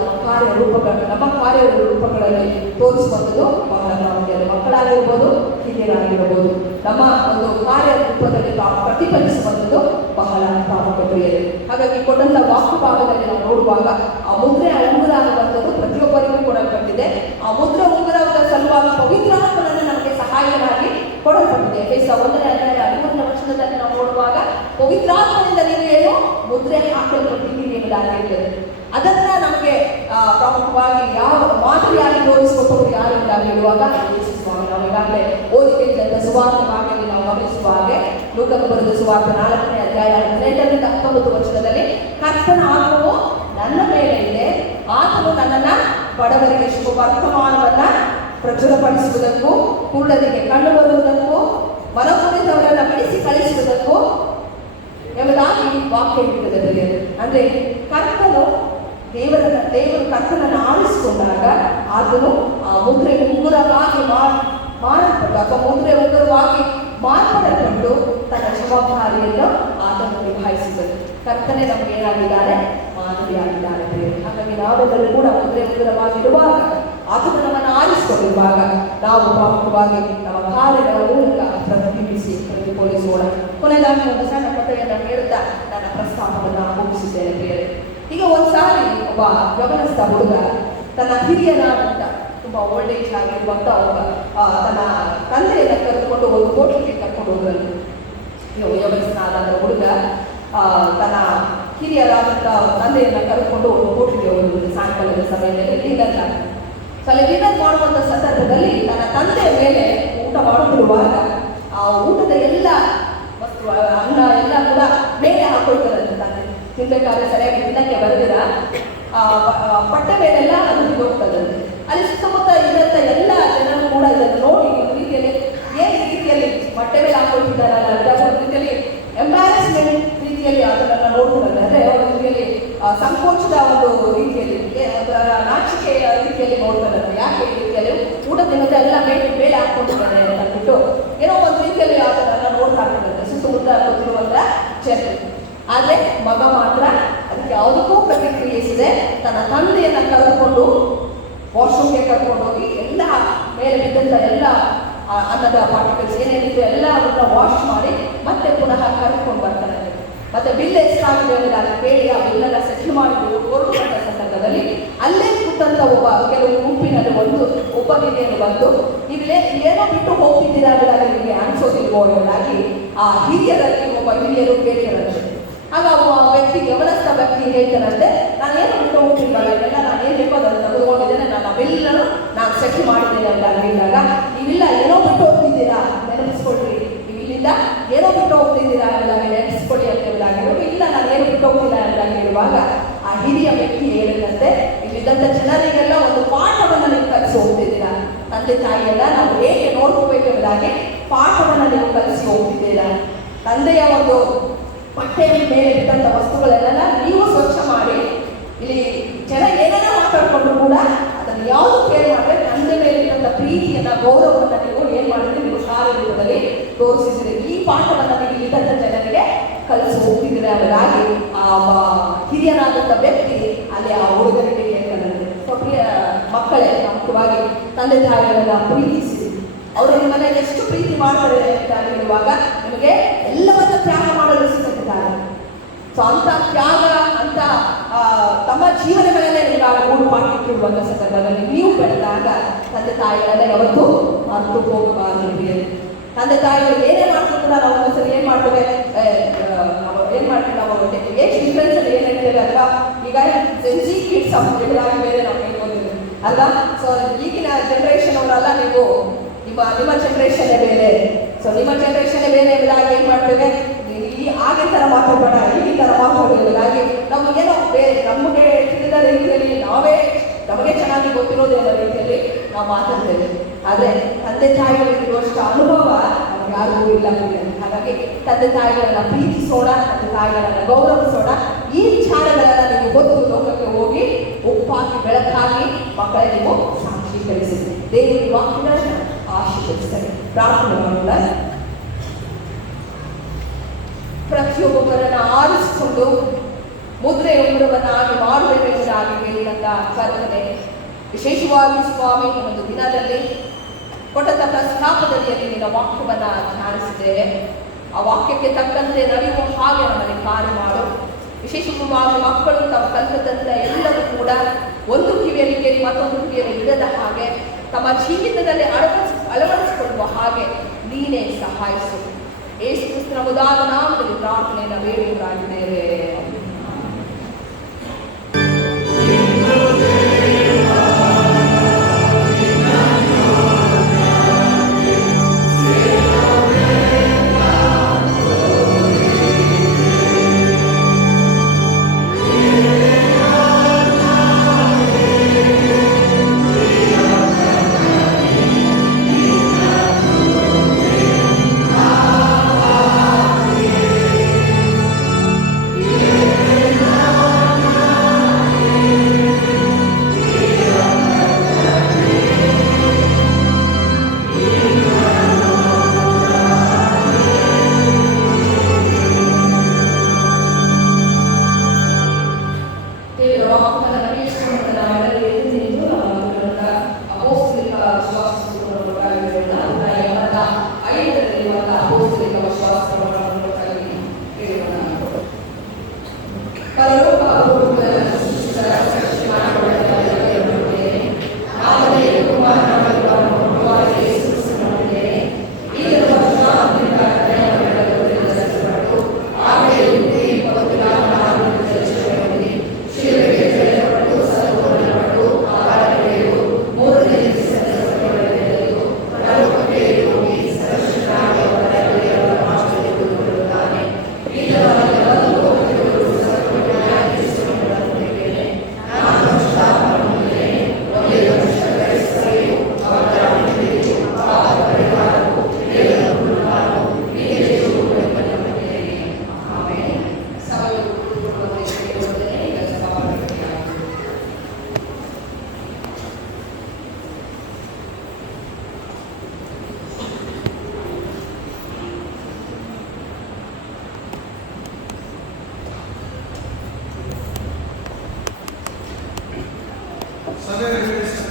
ನಮ್ಮ ಕಾರ್ಯರೂಪಗಳಲ್ಲಿ ತೋರಿಸುವಂಥದ್ದು ಬಹಳ ಪ್ರಾಮುಖ್ಯ. ಮಕ್ಕಳಾಗಿರ್ಬೋದು, ಹಿರಿಯರಾಗಿರ್ಬೋದು, ನಮ್ಮ ಒಂದು ಕಾರ್ಯರೂಪದಲ್ಲಿ ಪ್ರತಿಫಲಿಸುವಂಥದ್ದು ಬಹಳ ಪ್ರಾಮುಖ್ಯ ಪ್ರಿಯರೇ. ಹಾಗಾಗಿ ಕೊಟ್ಟಂತ ವಾಕ್ಯ ಭಾಗದಲ್ಲಿ ನಾವು ನೋಡುವಾಗ ಆ ಮುದ್ರೆ ಉಂಗುರ ಆಗುವಂಥದ್ದು ಪ್ರತಿಯೊಬ್ಬರಿಗೂ ಕೊಡಲ್ಪಟ್ಟಿದೆ. ಆ ಮುದ್ರೆ ಉಂಗುರದ ಸಲುವಾಗಿ ಪವಿತ್ರಾತ್ಮನನ್ನು ನಮಗೆ ಸಹಾಯಕನಾಗಿ ಕೊಡಲ್ಪಟ್ಟಿದೆ. Efeಸ 1:13 ನಾವು ನೋಡುವಾಗ ಪವಿತ್ರಾತ್ಮನಿಂದ ನೀವು ಏನು ಮುದ್ರೆ ಹಾಕಲ್ಪಟ್ಟಿದ್ದೀರಿ ಎಂಬುದಾಗಿ ಹೇಳ್ತದೆ. ಅದನ್ನ ನಮಗೆ ಪ್ರಾಮುಖ್ಯವಾಗಿ ಯಾವ ಮಾದರಿಯಾಗಿ ತೋರಿಸಿಕೊಟ್ಟವರು ಯಾರು ಅಂತ ಹೇಳುವಾಗ ನಾವು ಈಗಾಗಲೇ ಓದಿಕೆಯಿಂದ ಸುವಾರ್ತೆ ಭಾಗದಲ್ಲಿ ನಾವು ಗಮನಿಸುವ ಹಾಗೆ ಲೂಕನ ಬರೆದ ಸುವಾರ್ತೆ 4ನೇ ಅಧ್ಯಾಯ 18-19 ಕರ್ತನ ಆತ್ಮವು ನನ್ನ ಮೇಲೆ ಇದೆ, ಆತನು ನನ್ನನ್ನ ಬಡವರಿಗೆ ಶುಭ ವರ್ತಮಾನವನ್ನ ಪ್ರಚುರಪಡಿಸುವುದಕ್ಕೂ, ಕುರುಡರಿಗೆ ಕಣ್ಣು ಬರುವುದಕ್ಕೂ, ಮನಗುಣಿದವರನ್ನ ಬಿಡಿಸಿ ಕಳಿಸುವುದಕ್ಕೂ ಎಂಬುದಾಗಿ ವಾಕ್ಯ ಇರುತ್ತದೆ. ಅಂದ್ರೆ ದೇವರು ಕರ್ತನನ್ನು ಆರಿಸಿಕೊಂಡಾಗ ಆತನು ಆ ಮುದ್ರೆ ಉಂಗುರವಾಗಿ ಮಾರಲ್ಪಟ್ಟು ಅಥವಾ ಮುದ್ರೆ ಉಂಗುರವಾಗಿ ಮಾರ್ಪಡಲ್ಪಟ್ಟು ತನ್ನ ಜವಾಬ್ದಾರಿಯನ್ನು ಆತನು ನಿಭಾಯಿಸಿದರು. ಕರ್ತನೆ ನಮಗೆ ಏನಾಗಿದ್ದಾರೆ? ಮಾದರಿಯಾಗಿದ್ದಾರೆ. ಹಾಗಾಗಿ ನಾವೆಲ್ಲರೂ ಕೂಡ ಮುದ್ರೆ ಉಂಗುರವಾಗಿರುವಾಗ, ಆತನು ನಮ್ಮನ್ನು ಆರಿಸಿಕೊಂಡಿರುವಾಗ ನಾವು ಪ್ರಾಮುಖ್ಯವಾಗಿ ನಮ್ಮ ಕಾರ್ಯಗಳ ಮೂಲಕ ಪ್ರತಿಫಲಿಸೋಣ. ಕೊನೆಯದಾಗಿ ಒಂದು ಸಣ್ಣ ಕಥೆಯನ್ನು ಹೇಳುತ್ತಾ ನನ್ನ ಪ್ರಸ್ತಾಪವನ್ನು ಮುಗಿಸಿದ್ದೇನೆ ಪ್ರಿಯರೇ. ಈಗ ಒಂದ್ಸಾರಿ ಒಬ್ಬ ಗಮನಸ್ಥ ಹುಡುಗ ತನ್ನ ಹಿರಿಯನಾದಂಥ ತುಂಬಾ ಓಲ್ಡ್ ಏಜ್ ಆಗಿರುವಂತ ತನ್ನ ತಂದೆಯನ್ನು ಕರೆದುಕೊಂಡು ಒಂದು ಹೋಟ್ಲಿಗೆ ಕರ್ಕೊಂಡು ಹೋದ್ರಲ್ಲಿ. ವಯಸ್ಸನಾದ ಹುಡುಗ ತನ್ನ ಹಿರಿಯರಾದಂಥ ತಂದೆಯನ್ನು ಕರೆದುಕೊಂಡು ಒಂದು ಹೋಟ್ಲಿಗೆ ಹೋಗುವುದು ಸಾಯಂಕಾಲದ ಸಮಯದಲ್ಲಿ ಡಿನ್ನರ್ ಮಾಡುವಂಥ ಸಂದರ್ಭದಲ್ಲಿ ತನ್ನ ತಂದೆಯ ಮೇಲೆ ಊಟ ಮಾಡುತ್ತಿರುವಾಗ ಆ ಊಟದ ಎಲ್ಲ ವಸ್ತು ಅನ್ನ ಎಲ್ಲ ಕೂಡ ಮೇಲೆ ಹಾಕೊಳ್ತಾರಂತೆ. ತಂದೆ ತಿನ್ಬೇಕಾದ್ರೆ ಸರಿಯಾಗಿ ತಿನ್ನಕ್ಕೆ ಬರೆದಿರ ಪಟ್ಟೆ ಮೇಲೆಲ್ಲ ಅದು ಹೋಗ್ತದಂತೆ. ಅಲ್ಲಿ ಸುತ್ತಮುತ್ತ ಇದ್ದಂಥ ಎಲ್ಲ ಜನರು ಕೂಡ ಇದನ್ನು ನೋಡಿ ಒಂದು ರೀತಿಯಲ್ಲಿ ಏನು ರೀತಿಯಲ್ಲಿ ಬಟ್ಟೆ ಮೇಲೆ ಹಾಕೊಳ್ತಿದ್ದಾರಲ್ಲ, ಒಂದು ರೀತಿಯಲ್ಲಿ ಎಂಬ್ಯಾರಸ್ಮೆಂಟ್ ರೀತಿಯಲ್ಲಿ ಅದನ್ನು ನೋಡ್ತಾರೆ. ಅಂದರೆ ಒಂದು ರೀತಿಯಲ್ಲಿ ಸಂಕೋಚದ ಒಂದು ರೀತಿಯಲ್ಲಿ, ನಾಚಿಕೆಯ ರೀತಿಯಲ್ಲಿ ನೋಡ್ತಾರೆ. ಯಾಕೆ ಈ ರೀತಿಯಲ್ಲಿ ಊಟ ತಿನ್ನೋದು ಎಲ್ಲ ಮೇಲೆ ಹಾಕೊಂಡಿದ್ದಾರೆ ಅಂತ ಅಂದ್ಬಿಟ್ಟು ಏನೋ ಒಂದು ರೀತಿಯಲ್ಲಿ ಅದನ್ನೆಲ್ಲ ನೋಡ್ತಾ ಇರ್ತಾರೆ ಸುತ್ತಮುತ್ತ ಗೊತ್ತಿರುವಂಥ ಜನರು. ಆದರೆ ಮಗ ಮಾತ್ರ ಅದಕ್ಕೆ ಯಾವುದಕ್ಕೂ ಪ್ರತಿಕ್ರಿಯಿಸಿದೆ ತನ್ನ ತಂದೆಯನ್ನು ಕರೆದುಕೊಂಡು ವಾಶ್ರೂಮ್ಗೆ ಕರ್ಕೊಂಡು ಹೋಗಿ ಎಲ್ಲ ಮೇಲೆ ಬಿದ್ದಂಥ ಎಲ್ಲ ಅನ್ನದ ಪಾರ್ಟಿಕಲ್ಸ್ ಏನೇನಿತ್ತು ಎಲ್ಲ ಅದನ್ನ ವಾಶ್ ಮಾಡಿ ಮತ್ತೆ ಪುನಃ ಕರ್ಕೊಂಡು ಬರ್ತಾನೆ. ಮತ್ತೆ ಬಿಲ್ ಎಷ್ಟಾಗಿದೆ ಅನ್ನೋದನ್ನು ಕೇಳಿ ಆ ಬಿಲ್ಲನ್ನು ಸೆಟ್ಲ್ ಮಾಡಿ ಹೊರಡುವಂಥ ಸಂದರ್ಭದಲ್ಲಿ ಅಲ್ಲೇ ಕೂತಂತ ಕೆಲವು ಗುಂಪಿನಲ್ಲಿ ಒಬ್ಬ ಹಿರಿಯರು ಬಂದು ಇಲ್ಲೇ ಏನೋ ಬಿಟ್ಟು ಹೋಗ್ತಿದ್ದೀರಾ ಅನ್ನೋದಾಗ ನಿಮಗೆ ಅನಿಸೋದಿಲ್ವೋ ಎಂಬುದಾಗಿ ಆ ಹಿರಿಯರಲ್ಲಿ ಒಬ್ಬ ಹಿರಿಯರು ಕೇಳಿರಂತೆ. ಆಗ ಗಮನಸ್ಥ ವ್ಯಕ್ತಿ ಹೇಳ್ತಾರಂತೆ, ನಾನೇನು ಬಿಟ್ಟು ಹೋಗ್ತಿಲ್ವಲ್ಲ, ಇದೆಲ್ಲ ನಾನು ಏನು ಬೇಕೋ ಅದನ್ನು ತೆಗೆದುಕೊಂಡಿದ್ದೇನೆ, ನನ್ನ ಬಿಲ್ಲನ್ನು ನಾನು ಸೆಟ್ಲ್ ಮಾಡಿದ್ದೇನೆ ಅಂತ ಹೇಳಿದಾಗ, ನೀವಿಲ್ಲ ಏನೋ ಬಿಟ್ಟು ಹೋಗ್ತಿದ್ದೀರಾ ನೆನಪಿಸ್ಕೊಳ್ರಿ, ಇಲ್ಲಿಂದ ಏನೋ ಬಿಟ್ಟು ಹೋಗ್ತಿದ್ದೀರಾ ಎಂಬುದಾಗಿ ನೆನಪಿಸ್ಕೊಳ್ಳಿ ಅಂತ ಹೇಳಿದಾಗ, ಇಲ್ಲ ನಾನು ಏನು ಬಿಟ್ಟು ಹೋಗ್ತಿಲ್ಲ ಅಂತ ಹೇಳುವಾಗ ಆ ಹಿರಿಯ ವ್ಯಕ್ತಿ ಹೇಳಿದಂತೆ, ಇಲ್ಲಿದ್ದಂಥ ಜನರಿಗೆಲ್ಲ ಒಂದು ಪಾಠವನ್ನು ನೀವು ಕಲಿಸಿ ಹೋಗ್ತಿದ್ದೀರಾ, ತಂದೆ ತಾಯಿಯೆಲ್ಲ ನಾವು ಹೇಗೆ ನೋಡ್ಕೋಬೇಕೆಂಬುದಾಗಿ ಪಾಠವನ್ನು ನೀವು ಕಲಿಸಿ ಹೋಗ್ತಿದ್ದೀರಾ, ತಂದೆಯ ಒಂದು ಪಟ್ಟೆಯ ಮೇಲೆ ಇಟ್ಟಂಥ ವಸ್ತುಗಳೆಲ್ಲ ನೀವು ಸ್ವಚ್ಛ ಮಾಡಿ, ಇಲ್ಲಿ ಜನ ಏನೆಲ್ಲ ಮಾತಾಡ್ಕೊಂಡ್ರು ಕೂಡ ಅದನ್ನು ಯಾವುದು ಕೇಳಿ ಮಾಡಿದ್ರೆ ತಂದೆ ಮೇಲೆ ಇರುವಂತ ಪ್ರೀತಿಯನ್ನ ಗೌರವವನ್ನ ನೀವು ಏನ್ ಮಾಡಿದ್ರೆ ನೀವು ಶಾಲೆಗಳಲ್ಲಿ ತೋರಿಸಿದ್ರೆ ಈ ಪಾಠವನ್ನ ನೀವು ಇಲ್ಲದ ಜನರಿಗೆ ಕಲಿಸಿ ಹೋಗ್ತಿದ್ರೆ ಅವರಾಗಿ ಆ ಹಿರಿಯನಾದಂಥ ವ್ಯಕ್ತಿ ಅಲ್ಲಿ ಆ ಹುಡುಗರಿಗೆ ಹೇಳ್ತಾರೆ. ಸೊ ಪ್ರಿಯ ಮಕ್ಕಳೇ, ಮುಖ್ಯವಾಗಿ ತಂದೆ ತಾಯಿಗಳನ್ನ ಪ್ರೀತಿಸಿ ಅವರು ನಿಮ್ಮ ಮನೆಯಲ್ಲಿ ಎಷ್ಟು ಪ್ರೀತಿ ಮಾಡ್ತಾರೆ ಅಂತ ಹೇಳುವಾಗ ನಿಮಗೆ ಎಲ್ಲವನ್ನ ತ್ಯಾಗ ಮಾಡಲು ಸಿಗುತ್ತಿದ್ದಾರೆ. ಸೊ ಅಂತ ತ್ಯಾಗ ಅಂತ ತಮ್ಮ ಜೀವನಗಳನ್ನೇ ನಿಮಗಾಗ ಮೂಡುಪಾಟಿಟ್ಟಿರುವಂಥ ಸಂದರ್ಭದಲ್ಲಿ ನೀವು ಬೆಳೆದಾಗ ತಂದೆ ತಾಯಿಗಳನ್ನೇ ಯಾವತ್ತೂ ಮರೆತು ಹೋಗಬಾರದು. ತಂದೆ ತಾಯಿಗಳು ಏನೇ ಮಾಡಿದ್ರು ಕೂಡ ನಾವು ಒಂದೊಂದ್ಸರಿ ಏನ್ ಮಾಡ್ತೇವೆ, ಏನ್ ಮಾಡ್ತೀವಿ ನಾವು ಏಜ್ ಡಿಫ್ರೆನ್ಸ್ ಅಲ್ಲಿ ಏನ್ ಹೇಳ್ತೇವೆ ಅಲ್ವಾ, ಈಗ ಜೆನ್ಸಿ ಕಿಡ್ಸ್ ಮಕ್ಕಳಾಗಿ ಬೇರೆ ನಾವು ಹೇಳ್ಕೊಂಡಿದ್ದೇವೆ ಅಲ್ವಾ. ಸೊ ಈಗಿನ ಜನರೇಷನ್ ಅವರಲ್ಲ, ನೀವು ನಿಮ್ಮ ಜನರೇಷನ್ನೇ ಬೇರೆ. ಸೊ ನಿಮ್ಮ ಜನರೇಷನ್ನೇ ಬೇರೆ ಇದ್ದಾಗ ಏನ್ ಮಾಡ್ತೇವೆ, ಈ ಆಗಿನ ಥರ ಮಾತಾಡಬೇಡ, ಈಗಿನ ಥರ ಮಾತಾಡೋದಾಗಿ ನಮಗೇನೋ ಬೇರೆ ನಮಗೆ ತಿಳಿದ ರೀತಿಯಲ್ಲಿ ನಮಗೆ ಚೆನ್ನಾಗಿ ಗೊತ್ತಿರೋದೇನೋ ರೀತಿಯಲ್ಲಿ ನಾವು ಮಾತಾಡ್ತೇವೆ. ಆದರೆ ತಂದೆ ತಾಯಿಗಳಿರುವಷ್ಟು ಅನುಭವ ನಮ್ಗೆ ಯಾರಿಗೂ ಇಲ್ಲ. ಹಾಗಾಗಿ ತಂದೆ ತಾಯಿಗಳನ್ನ ಪ್ರೀತಿಸೋಣ, ತಂದೆ ತಾಯಿಗಳನ್ನ ಗೌರವಿಸೋಣ. ಈ ವಿಚಾರಗಳನ್ನ ನೀವು ಗೊತ್ತು ಲೋಕಕ್ಕೆ ಹೋಗಿ ಉಪ್ಪಾಕಿ ಬೆಳಕಾಗಿ ಮಕ್ಕಳ ನೀವು ಸಾಕ್ಷೀಕರಿಸಿದ್ರಿ. ದೇವರ ವಾಕ್ಯಗಳನ್ನ ಆಶೀರ್ವದಿಸ್ತಾರೆ. ಪ್ರಾರ್ಥನೆ ಮಾಡೋಣ. ಪ್ರತಿಯೊಬ್ಬರನ್ನ ಆರಿಸಿಕೊಂಡು ಮುದ್ರೆ ಉಂಗುರವನ್ನಾಗಿ ಮಾಡಬೇಕೆಂಬುದಾಗಿ ಹೇಳಿದಂತ ಕರ್ತನೆ, ವಿಶೇಷವಾಗಿ ಸ್ವಾಮಿ ಈ ಒಂದು ದಿನದಲ್ಲಿ ಕೊಟ್ಟಂತ ಪ್ರಸ್ತಾಪದಲ್ಲಿ ನಿನ್ನ ವಾಕ್ಯವನ್ನ ಧ್ಯಾನಿಸಿದ್ದೇವೆ. ಆ ವಾಕ್ಯಕ್ಕೆ ತಕ್ಕಂತೆ ನಡೆಯುವ ಹಾಗೆ ನಮ್ಮಲ್ಲಿ ಕಾರ್ಯ ಮಾಡು. ವಿಶೇಷವಾಗಿ ಮಕ್ಕಳು ತಮ್ಮ ಕಲಿತಂತ ಎಲ್ಲರೂ ಕೂಡ ಒಂದು ಕಿವಿಯಲ್ಲಿ ಕೇಳಿ ಮತ್ತೊಂದು ಕಿವಿಯಲ್ಲಿ ಇಡದ ಹಾಗೆ ತಮ್ಮ ಜೀವಿತದಲ್ಲಿ ಅಳವಡಿಸಿಕೊಳ್ಳುವ ಹಾಗೆ ನೀನೇ ಸಹಾಯಿಸು. ಯೇಸು ಕ್ರಿಸ್ತನ ಉದಾರ ನಾಮದಲ್ಲಿ ಪ್ರಾರ್ಥನೆಯನ್ನು ಬೇಡುವುದಾಗಿದ್ದೇವೆ.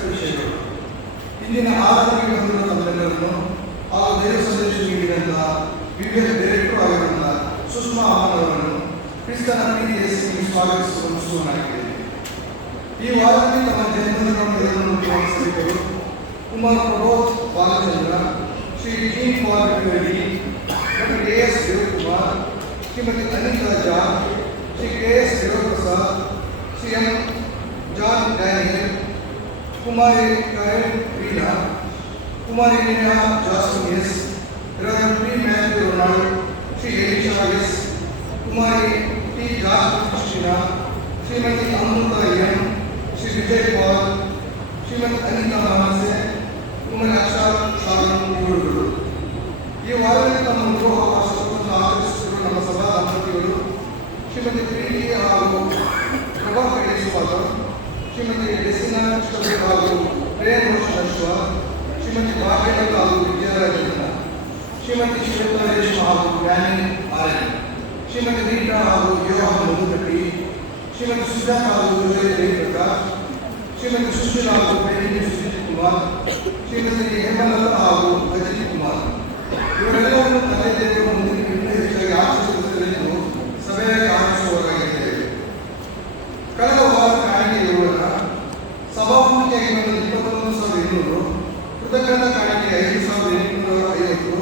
ವಿಷಯಗಳು ಇಂದಿನ ಆರಾಧನೆಗೆ ಬಂದಿರುವ ತಮ್ಮೆಲ್ಲರನ್ನು ಹಾಗೂ ದೈವ ಸಂದೇಶ ನೀಡಿದಂತಹ ವಿವಿಧ ಡೈರೆಕ್ಟರ್ ಆಗಿರುವಂತಹ ಸುಷ್ಮಾ ಅವರನ್ನು ಕ್ರಿಸ್ತನ ಪ್ರೀತಿಯಲ್ಲಿ ಸ್ವಾಗತಿಸುವನಾಗಿದ್ದೇನೆ. ಈ ವಾರದಲ್ಲಿ ತಮ್ಮ ಜನ್ಮದಿನವನ್ನು ಸ್ನೇಹಿತರು Kumar Prabodh Balachandra, Shri G Kumar Reddy, doctor S Devakumar, Shrimati Anita Jha, Shri K S Devaprasad, Shri M John Daniel, Kumari Karen Veena, Kumari Neha Jasmine S, reverend P Matthew Ronald, Shri Elisha S, Kumari T Jas Krishna, Shrimati Amrita M, Shri Vijay Paul, Shrimati Anita Manase, Kumari Asha Sharon ಇವರುಗಳು. ಈ ವಾರದಲ್ಲಿ ತಮ್ಮ ಗೃಹ ವಾಸವನ್ನು ಆಚರಿಸುತ್ತಿರುವ ನಮ್ಮ ಸಭಾ ದಂಪತಿಗಳು ಶ್ರೀಮತಿ ಪ್ರೀತಿ ಹಾಗೂ ಪ್ರಭಾಕರೇಶ್ವರ, ಶ್ರೀಮತಿ ಡೆಸಿನಾ ಹಾಗೂ ಪ್ರೇಮ್ ರೋಷನ್ ಅಶ್ವ, ಶ್ರೀಮತಿ ಭಾಗ್ಯಲತಾ ಹಾಗೂ ವಿದ್ಯಾರಾಜೇಂದ್ರ, ಶ್ರೀಮತಿ ಶ್ವೇತಾ ರೇಷ್ಮಾ ಹಾಗೂ ವ್ಯಾನಿ ಆರ್ಯನ್, ಶ್ರೀಮತಿ ರೀಟಾ ಹಾಗೂ ಯೋಹಾನ್ ಮಧುಕಟ್ಟಿ, ಶ್ರೀಮತಿ ಸುಜಾತ ಹಾಗೂ ವಿಜಯ ಜಯಪ್ರಕಾಶ್, ಶ್ರೀಮತಿ ಸುಶೀಲಾ ಹಾಗೂ ಬೆಳ್ಳಿ ಸುಜಿತ್ ಕುಮಾರ್, ಶ್ರೀಮತಿ ಹೇಮಲತಾ ಹಾಗೂ ಅಜಿತ್ ಕುಮಾರ್ ಇವರೆಲ್ಲರನ್ನು ತಂದೆ ದೇವರು ಮುಂದಿನ ಇನ್ನೂ ಹೆಚ್ಚಾಗಿ ಆಚರಿಸುವುದರೆಂದು ಸಭೆಯಾಗಿ ಆಚರಿಸುವವರಾಗಿದ್ದೇವೆ. ಕಳೆದ ವಾರ ಕಾಣಿಕೆ ಇರುವಾಗ ಸಭಾಮುಖಿಯಾಗಿ ಬಂದ 21,200, ಕೃತಜ್ಞತಾ ಕಾಣಿಕೆ 5,850,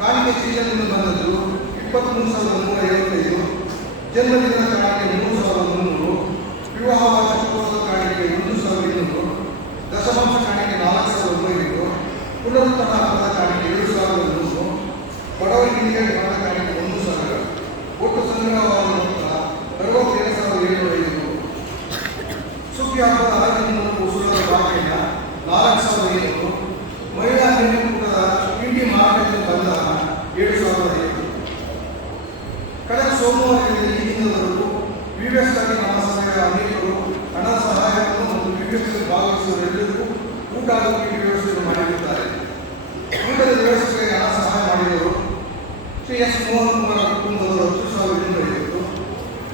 ಕಾಣಿಕೆ ಚೀಲದಿಂದ ಬಂದದ್ದು 23,155, ಜನ್ಮದಿನದ ಕಾಣಿಕೆ 3,300, ವಿವಾಹ ವಾರ್ಷಿಕೋತ್ಸವ ಕಾಣಿಕೆ 1,200, ದಶಮಾಂಶ ಕಾಣಿಕೆ 4,500, ಪುನರುತ್ಥಾನ ಹಬ್ಬದ ಕಾಣಿಕೆ 7,100, ಬಡವರಿಗೆ ಹಣದ ಕಾಣಿಕೆ 1,000, ಒಟ್ಟು ಸಂಗ್ರಹವಾದ ಮೊತ್ತ 67,750. ಸುಗ್ಗಿ ಹಬ್ಬದ ಆರಾಧನೆಯನ್ನು ಉಸುರಾದ ಬಾಕಿಯ 4,500, ಮಹಿಳಾ ಕೂಟದ ಇಂಡಿ ಮಾರಾಟದಿಂದ ಬಂದ 7,500. ಕಳೆದ ಸೋಮವಾರದಿಂದ ಈ ದಿನದವರೆಗೂ ವಿವ್ಯಸ್ತಾಗಿ ನಮ್ಮ ಸಭೆಯ ಅನೇಕರು ಹಣ ಸಹಾಯವನ್ನು ಮತ್ತು ವಿವ್ಯಸ್ತ ಭಾಗವಹಿಸುವವರೆಲ್ಲರಿಗೂ ಊಟ ಆರೋಗ್ಯ ವ್ಯವಸ್ಥೆಯನ್ನು ಮಾಡಿರುತ್ತಾರೆ. ಊಟದ ವ್ಯವಸ್ಥೆಗೆ ಹಣ ಸಹಾಯ ಮಾಡಿದವರು ಶ್ರೀ ಎಸ್ ಮೋಹನ್ ಕುಮಾರ್ ಕುಟುಂಬದವರು 10,250,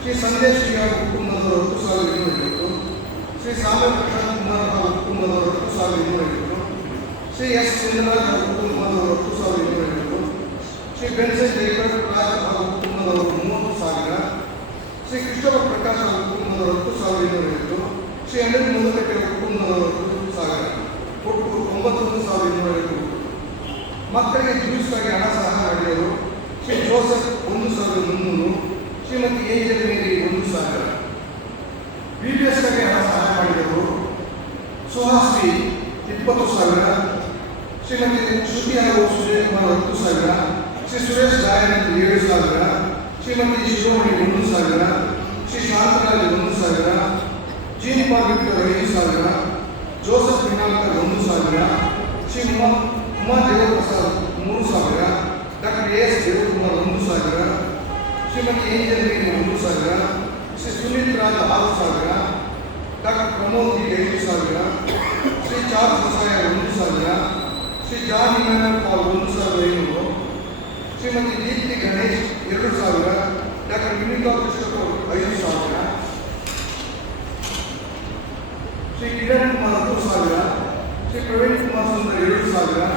ಶ್ರೀ ಸಂದೇಶ್ ಶ್ರೀಯಾರ್ ಕುಟುಂಬದವರು 10,250, ಶ್ರೀ ಸಾಮರ್ ಪ್ರಶಾಂತ್ ಕುಮಾರ್ ಹಾಗೂ ಕುಟುಂಬದವರು 10,250, ಶ್ರೀ ಎಸ್ ಚಂದ್ರರಾಜ್ ಹಾಗೂ ಕುಟುಂಬದವರು 10,250, ಶ್ರೀ ಬೆನ್ಸನ್ ಜೈಕರ್ ರಾಜ್ ಹಾಗೂ ಕುಟುಂಬದವರು 30,000, ಶ್ರೀ ಕೃಷ್ಣಪ್ಪ ಪ್ರಕಾಶ್ ಹಾಗೂ ಕುಟುಂಬದವರು 10,250, ಶ್ರೀ ಅನಿಲ್ ಮಧುಕಟ್ಟೆ ಕುಟುಂಬದವರು 10,000, ಒಟ್ಟು 91,250. ಮಕ್ಕಳಿಗೆ ಜ್ಯೂಸ್ಗಾಗಿ ಹಣ ಸಹಾಯ ಮಾಡಿದವರು Shri Joseph 1,300, Shrimati Angel Mary 1,000. BBSಗಾಗಿ ಹಣ ಸಹಾಯ ಮಾಡಿದವರು ಸುಹಾಸ್ರಿ 20,000, ಶ್ರೀಮತಿ ಶ್ರುತಿ ಹಾಗೂ Sujay Kumar 10,000, Shri Suresh Gayan 7,000, Shrimati Shiromani 1,000, Shri Shantaraj 1,000, Jean Paul Victor 5,000, Joseph Minalkar 1,000, Shri Uma Devaprasad 3,000, doctor S Devakumar 1,000, Shrimati Angel Mary 1,000, Shri Sunil Raj 6,000, doctor Pramod 5,000, Shri Charles Masaya 1,000, Shri John Emmanuel Paul 1,500, Shrimati Deepti Ganesh 2,000, doctor Vinita Krishnappa 5,000, Shri Kiran Kumar 10,000, Shri Praveen Kumar Sundar 7,000,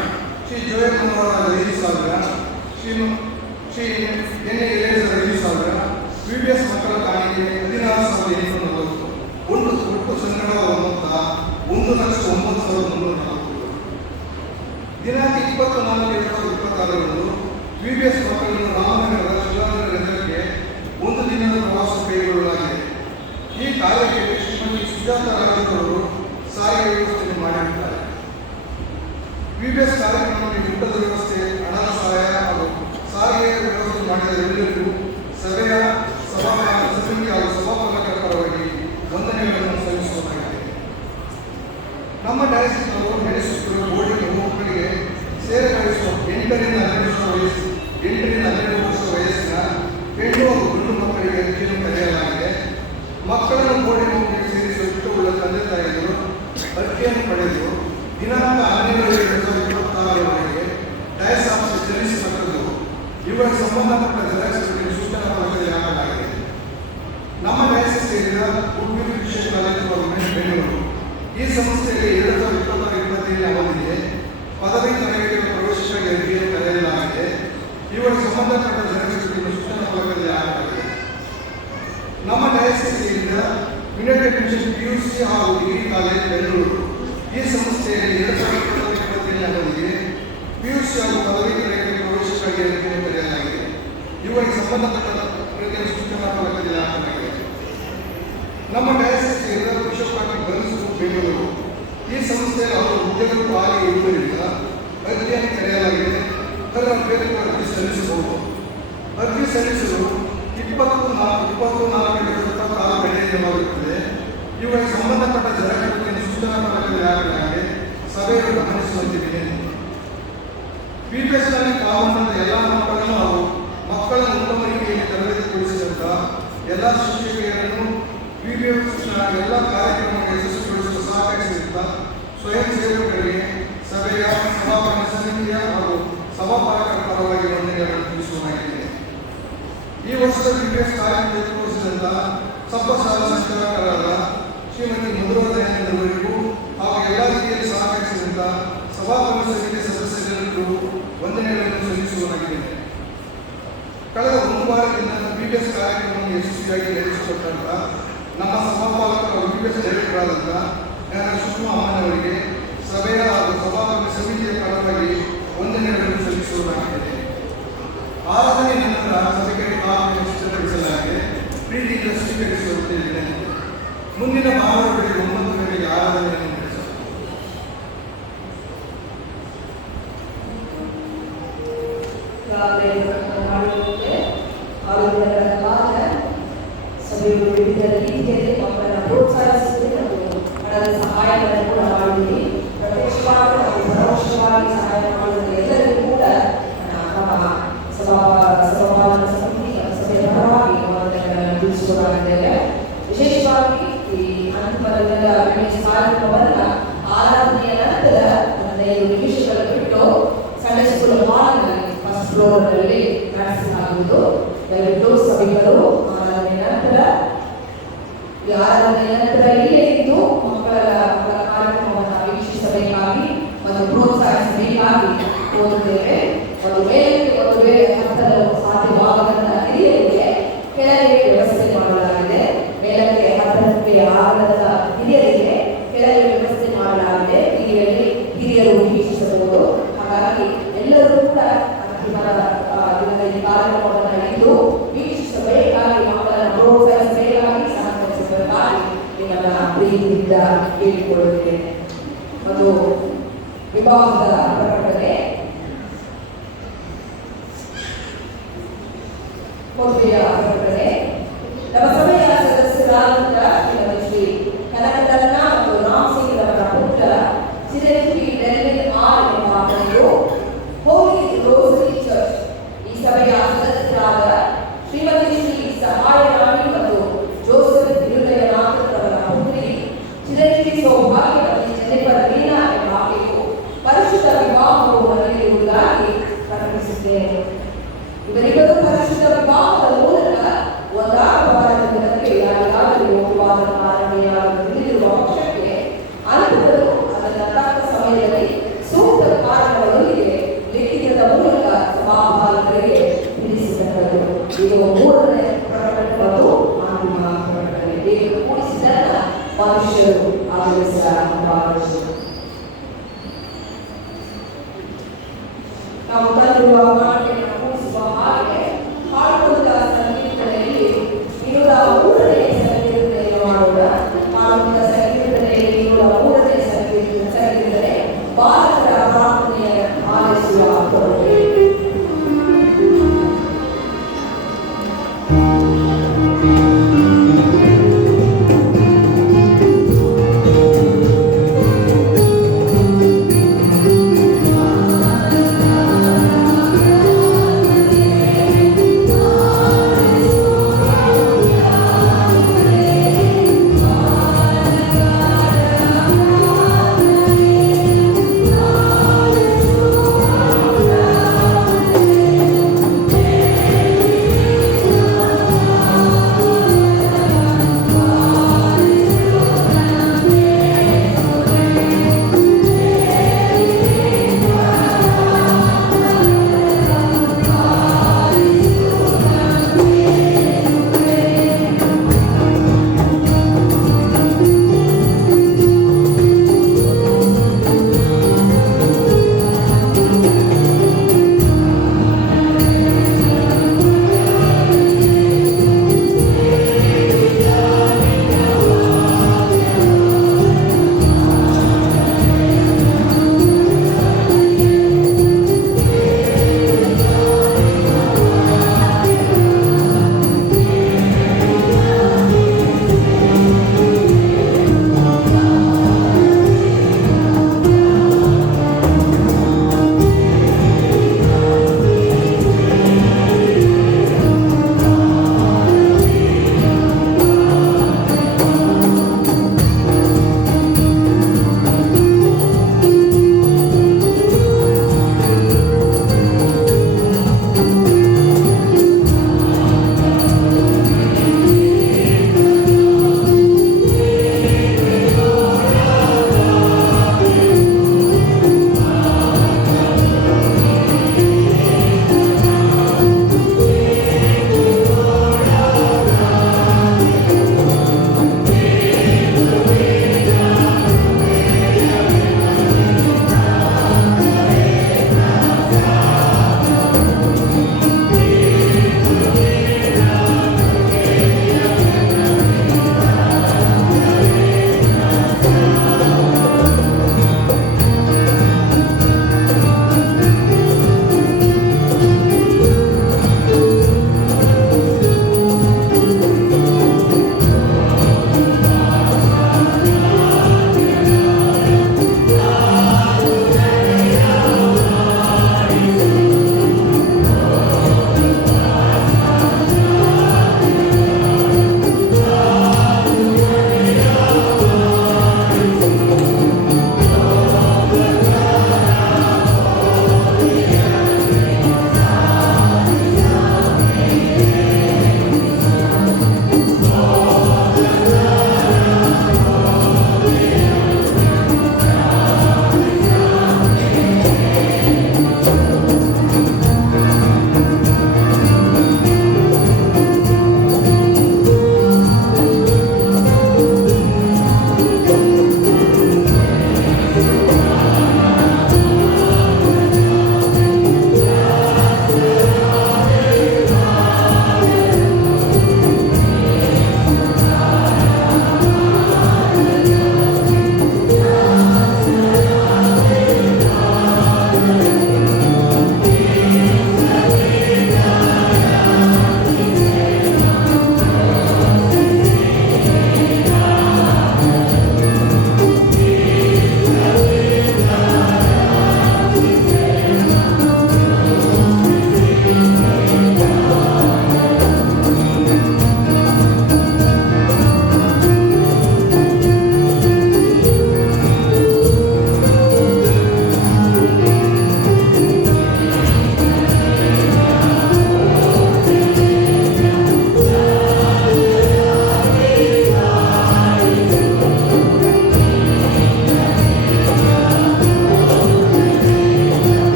Shri Joya Kumar 5,000, Shri N A 5,000, VBS ಮಕ್ಕಳ ಕಾಣಿಕೆ 16,840. ಒಟ್ಟು ಸಂಗ್ರಹವಾದ ಮೊತ್ತ 1,09,340. ದಿನಾಂಕ 24/7/2026 ವಿಬಿಎಸ್ ಮಕ್ಕಳನ್ನು ರಾಮನಗರದ ಶಿವಾನಗರ ನಗರಕ್ಕೆ ಒಂದು ದಿನದ ಪ್ರವಾಸ ಕೈಗೊಳ್ಳಲಾಗಿದೆ. ಈ ಕಾರ್ಯಕ್ಕೆ ಶ್ರೀಮತಿ ಸುಜಾತ ರಾಜವರು ಸಾರಿಗೆ ವ್ಯವಸ್ಥೆಯನ್ನು ಮಾಡಿರುತ್ತಾರೆ. ವಿಬಿಎಸ್ ಕಾರ್ಯಕ್ರಮಕ್ಕೆ ಊಟದ ವ್ಯವಸ್ಥೆ, ಹಣದ ಸಹಾಯ ಹಾಗೂ ಸಾರಿಗೆ ವ್ಯವಸ್ಥೆ ಮಾಡಿದ ಎಲ್ಲರಿಗೂ ಸಭೆಯ ಸಮಿತಿ ಹಾಗೂ ಸಭಾಪಾಲಕರ ಪರವಾಗಿ ವಂದನೆಗಳನ್ನು ಸಲ್ಲಿಸುವುದಾಗಿದೆ. ನಮ್ಮ ಡಯಾಸಿಸ್ನವರು ನಡೆಸುತ್ತಿರುವ ಬೋರ್ಡಿನ ಮಕ್ಕಳಿಗೆ ಸೇರಿಸುವ 8ರಿಂದ 12 ವರ್ಷ ವಯಸ್ಸಿನ ಹೆಣ್ಣು ಹಾಗೂ ಗಂಡು ಮಕ್ಕಳಿಗೆ ಅರ್ಜಿಯನ್ನು ಕರೆಯಲಾಗಿದೆ. ಮಕ್ಕಳನ್ನು ಬೋರ್ಡಿನ ಮಕ್ಕಳಿಗೆ ಸೇರಿಸುವ ಇಷ್ಟವುಳ್ಳ ತಂದೆ ತಾಯಿಗಳು ಅರ್ಜಿಯನ್ನು ಪಡೆದು ದಿನಾಂಕ 12/7/2026 ಡಯಾಸ್ ಆಫೀಸ್ ಸಲ್ಲಿಸತಕ್ಕದ್ದು. ಇವರಿಗೆ ಸಂಬಂಧಪಟ್ಟ ಜೆರಾಕ್ಸ್ಗಳಿಗೆ ಸೂಚನಾ ಫಲಕದಲ್ಲಿ ಹಾಕಲಾಗಿದೆ. ನಮ್ಮ ಡಯಾಸಿಸ್ ಸೇರಿದ good beautification college government Bengaluru ಈ ಸಂಸ್ಥೆಗೆ 2026-27 ಅವಧಿಗೆ ಪದವಿ ತರಗತಿಗಳ ಪ್ರವೇಶಕ್ಕಾಗಿ ಅರ್ಜಿಯನ್ನು ಕರೆಯಲಾಗಿದೆ. ಇವರಿಗೆ ಸಂಬಂಧಪಟ್ಟ ಜೆರಾಕ್ಸ್ಗಳಿಗೆ ಸೂಚನಾ ಫಲಕದಲ್ಲಿ ಹಾಕಲಾಗಿದೆ. ನಮ್ಮ ಡಯಾಸಿಸ್ ಸೇರಿದ ಯುನೈಟೆಡ್ ಮಿಷನ್ PUC ಹಾಗೂ ಡಿಗ್ರಿ ಕಾಲೇಜ್ ಬೆಂಗಳೂರು ಈ ಸಂಸ್ಥೆಯಲ್ಲಿ 2027 ಅವಧಿಗೆ PUC ಹಾಗೂ ಪದವಿ ತರಗತಿ ಪ್ರವೇಶಕ್ಕಾಗಿ ಅರ್ಜಿಯನ್ನು ಕರೆಯಲಾಗಿದೆ. ಇವರಿಗೆ ಸಂಬಂಧಪಟ್ಟ ಸೂಚನಾ ಫಲಕದಲ್ಲಿ ಹಾಕಲಾಗಿದೆ. ನಮ್ಮ ಡಯಾಸಿಸ್ ಸೇರಿದ ಬಿಷಪ್ ಡಾಕ್ಟರ್ ಗನ್ಸ್ ಬೆಂಗಳೂರು ಈ ಸಂಸ್ಥೆಯಲ್ಲಿ ಅವರು ಹುದ್ದೆಗಳು ಖಾಲಿ ಇರುವುದರಿಂದ ಅರ್ಜಿಯನ್ನು ಕರೆಯಲಾಗಿದೆ. ಅಭ್ಯರ್ಥಿಗಳು ಅರ್ಜಿ ಸಲ್ಲಿಸಬಹುದು. ಅರ್ಜಿ ಸಲ್ಲಿಸಲು 24/2026 ಗಡಿಯಲ್ಲಿರುತ್ತದೆ. ಇವರಿಗೆ ಸಂಬಂಧಪಟ್ಟ ಜೆರಾಕ್ಸ್ಗಳನ್ನು ಸೂಚನಾ ಫಲಕದಲ್ಲಿ ಹಾಕಲಾಗಿದೆ. ಸಭೆಯನ್ನು ಗಮನಿಸುವಂತಿದೆ. PBSನಲ್ಲಿ ಪಾಲ್ಗೊಂಡ ಎಲ್ಲ ಮಕ್ಕಳನ್ನು ಹಾಗೂ ಮಕ್ಕಳನ್ನು ಉತ್ತಮ ರೀತಿಯಲ್ಲಿ ತರಬೇತಿಗೊಳಿಸಿದಂಥ ಎಲ್ಲ ಶಿಕ್ಷಕಿಯರನ್ನು PBS ಎಲ್ಲ ಕಾರ್ಯಕ್ರಮಕ್ಕೆ ಯಶಸ್ವಿಗೊಳಿಸಲು ಸಹಕರಿಸಿದಂಥ ಸ್ವಯಂ ಸೇವಕರಿಗೆ ಸಭೆಯ ಸಭಾಪತಿ ಸಮಿತಿಯ ಹಾಗೂ ಸಭಾಪಾಲಕರ ಪರವಾಗಿ ವಂದನೆಗಳನ್ನು ತಿಳಿಸುವುದಾಗಿದೆ. ಈ ವರ್ಷದ ಕ್ರಿಕೆಟ್ ಕಾರ್ಯಕ್ರಮ ತೋರಿಸಿದಂಥ ಸಬ್ಬಸಾಲ ಸಂಚಾಲಕರಾದ ಶ್ರೀಮತಿ ಮಧುರ ದಯಾನಂದವರಿಗೂ ಹಾಗೂ ಎಲ್ಲ ರೀತಿಯಲ್ಲಿ ಸಹಕರಿಸಿದಂಥ ಸಭಾಪತಿ ಸಮಿತಿ ಸದಸ್ಯರಿಗೂ ವಂದನೆಗಳನ್ನು ಸಲ್ಲಿಸುವುದಾಗಿದೆ. ಕಳೆದ ಒಂದು ವಾರದಿಂದ BPS ಕಾರ್ಯಕ್ರಮವನ್ನು ಯಶಸ್ವಿಯಾಗಿ ನಡೆಸಿಕೊಟ್ಟಂತ ನಮ್ಮ ಸಭಾಪಾಲಕರ BPS ಡೈರೆಕ್ಟರ್ ಆದಂಥ ಸುಷ್ಮಾ ಅಮ್ಮನವರಿಗೆ ಸಭೆಯ ಹಾಗೂ ಸಭಾಪತಿ ಸಮಿತಿಯ ಪರವಾಗಿ ವಂದನೆಗಳನ್ನು ಸಲ್ಲಿಸುವುದಾಗಿದೆ. ಆರಾಧನೆ ನಂತರ ಸಭೆಗೆ ಸಿದ್ಧಪಡಿಸಲಾಗಿದೆ. ಪ್ರೀತಿಯಿಂದ ಸ್ವೀಕರಿಸುತ್ತಿದ್ದೇನೆ. ಮುಂದಿನ ಭಾನುವಾರ ಬೆಳಗ್ಗೆ 9 ಗಂಟೆಗೆ ಆರಾಧನೆಯನ್ನು ಸಭೆಗಳು ವಿವಿಧ ರೀತಿಯಲ್ಲಿ ಮಕ್ಕಳನ್ನು ಪ್ರೋತ್ಸಾಹಿಸುತ್ತೆ ಮತ್ತು ಹಣದ ಸಹಾಯವನ್ನು ಕೂಡ ಮಾಡಿದೆ. ಪ್ರತ್ಯಕ್ಷವಾಗಿ ಮತ್ತು ಪರೋಕ್ಷವಾಗಿ ಸಹಾಯ ಮಾಡುವ ಎಲ್ಲರಿಗೂ ಕೂಡ ನಮ್ಮ ಸಭಾಪಾಲಕ ಸಮಿತಿ ಸಭೆಯ ಪರವಾಗಿ ವಂದನೆಗಳನ್ನು ತಿಳಿಸಿಕೊಡಲಿದ್ದೇವೆ. ವಿಶೇಷವಾಗಿ ಈ ಅಂತಿಮದ ಕಾರ್ಯಕ್ರಮವನ್ನು ಆರಾಧನೆಯ ನಂತರ 15 ನಿಮಿಷಗಳ ಬಿಟ್ಟು ಸಂಡೇ ಸ್ಕೂಲ್ ಹಾಲ್ನಲ್ಲಿ ಫಸ್ಟ್ ಫ್ಲೋರ್ನಲ್ಲಿ ನಡೆಸಲಾಗುವುದು. ದಯವಿಟ್ಟು ಸಭೆಗಳು ಆರಾಧನೆಯ ನಂತರ ಇಲ್ಲೇ ಇದ್ದು ಮಕ್ಕಳ ಕಾರ್ಯಕ್ರಮವನ್ನು ವೀಕ್ಷಿಸಬೇಕಾಗಿ ಮತ್ತು ಪ್ರೋತ್ಸಾಹಿಸಬೇಕಾಗಿ ಕೋರುತ್ತೇವೆ. ಒಂದು ವೇಳೆ ಹತ್ತಲು ಸಾಧ್ಯವಾಗದಂತ ಹಿರಿಯರಿಗೆ ಕೆಳಗೆ ವ್ಯವಸ್ಥೆ ಮಾಡಲಾಗಿದೆ. ಮೇಲಕ್ಕೆ ಹತ್ತಕ್ಕೆ ಆಗದಂತ ಹಿರಿಯರಿಗೆ ಕೆಳಗೆ ವ್ಯವಸ್ಥೆ ಮಾಡಲಾಗಿದೆ. ಹಿರಿಯರು ವೀಕ್ಷಿಸಬಹುದು. ಹಾಗಾಗಿ ಎಲ್ಲರೂ ಕೂಡ ದಿನದಲ್ಲಿ ಕಾರ್ಯಕ್ರಮವನ್ನು ಇದ್ದು ವೀಕ್ಷಿಸಬೇಕಾಗಿ ಮಕ್ಕಳನ್ನು ಪ್ರೋತ್ಸಾಹಿಸಬೇಕಾಗಿ ಸಹಕರಿಸಬೇಕಾಗಿ ನಿಮ್ಮನ್ನ ಪ್ರೀತಿಯಿಂದ ಕೇಳಿಕೊಳ್ಳುತ್ತೇನೆ. ಮತ್ತು ವಿಭಾಗದ ಪ್ರಕಟಣೆ ಮದುವೆಯ ಪ್ರಕಟಣೆ. ನಮ್ಮ ಸಭೆಯ ಸದಸ್ಯರಾದಂಥ ಶ್ರೀ ಕನಕದನ್ನ ಮತ್ತು ರಾಮ್ ಸಿಂಗ್ ಅವರ ಪುತ್ರ ಚಿರಂಜೀವಿ ಡೆಲ್ಲಿನ್ ಆರ್ ಎಂಬಾತನಿಗೂ ಹೋಲಿ ರೋಸರಿ ಚರ್ಚ್ ಈ ಸಭೆಯ ಸದಸ್ಯರಾದ ಶ್ರೀಮತಿ ಶ್ರೀ ಸಹಾಯರಾಣಿ ಮತ್ತು ಜೋಸೆಫ್ ಹೃದಯನಾಥರವರ ಪುತ್ರಿ ಚಿರಂಜೀವಿ ಸೌಭಾಗ್ಯವತಿ ಜೆನಿಫರ್ ರೀನಾ ಎಂಬಾಕೆಗೂ ಪರಿಶುದ್ಧ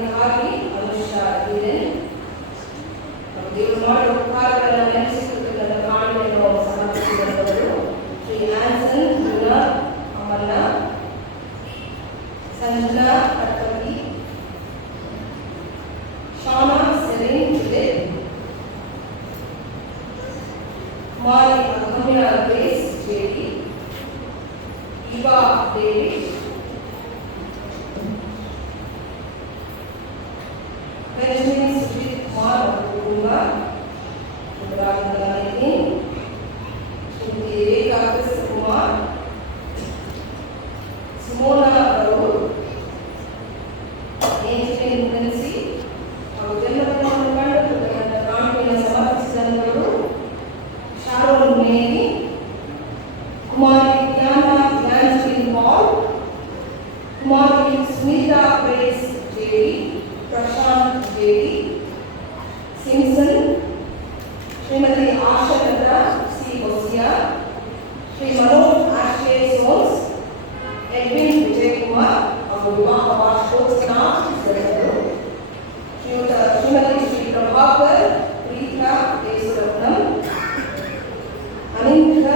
ಅದಕ್ಕಾಗಿ ಅನುಷ್ಠಾ ಇದೆ. ದೇವರು ಮಾಡುವ ಉಪಕಾರಗಳನ್ನು ನೆನಪಿಸಿಕೊಳ್ಳುವುದನ್ನು ಕಾಣಿಕೆಯನ್ನು ಸಮರ್ಪಿಸಿದವರು ಶ್ರೀ ಆನ್ಸನ್ ವಿನರ್ ಅಮನ್ನ, ಸಂಜನಾ ಕಟ್ಟಗಿ, ಶಾನಾ ಸೆರೀನ್ ಜುಲಿತ್, ಕುಮಾರಿ ಅಗಮ್ಯ ಗ್ರೇಸ್ ಜೇಡಿ, ಇವಾ ಡೇವಿಡ್, ಬೆಂಜಮಿನ್ ಸುಜಿತ್ ಕುಮಾರ್ ಕುಟುಂಬ, ಶ್ರೀಮತಿ ರೇಖಾ ಕೃಷ್ಣ ಕುಮಾರ್, ಸಿಮೋನಾ ಗೌಡ್, ಏಂಜಲಿನ್ ಮುನ್ಸಿ ಹಾಗೂ ಜನ್ಮದಿನವನ್ನು ಕಂಡು ಕಾಣಿಕೆಯನ್ನು ಸಮರ್ಪಿಸಿದವರು Sharon Mary, Kumari Gnana Gnanashri Paul, Kumari Smita Grace JD, Prashant JD, Simpson, Shrimati Ashalatha C ಬೊಸಿಯಾ, ಶ್ರೀ ಮನೋಜ್ ಆಶ್ರೇ ಸೋನ್ಸ್, ಎಡ್ವಿನ್ ವಿಜಯಕುಮಾರ್ ಹಾಗೂ ವಿವಾಹ ವಾರ್ಷಿಕೋತ್ಸವ ನಡೆದರು. ಶ್ರೀಮತಿ ಶ್ರೀ ಪ್ರಭಾಕರ್ ಪ್ರೀತಾ ದೇಶರತ್ನಂ, ಅನಿಂದ್ರ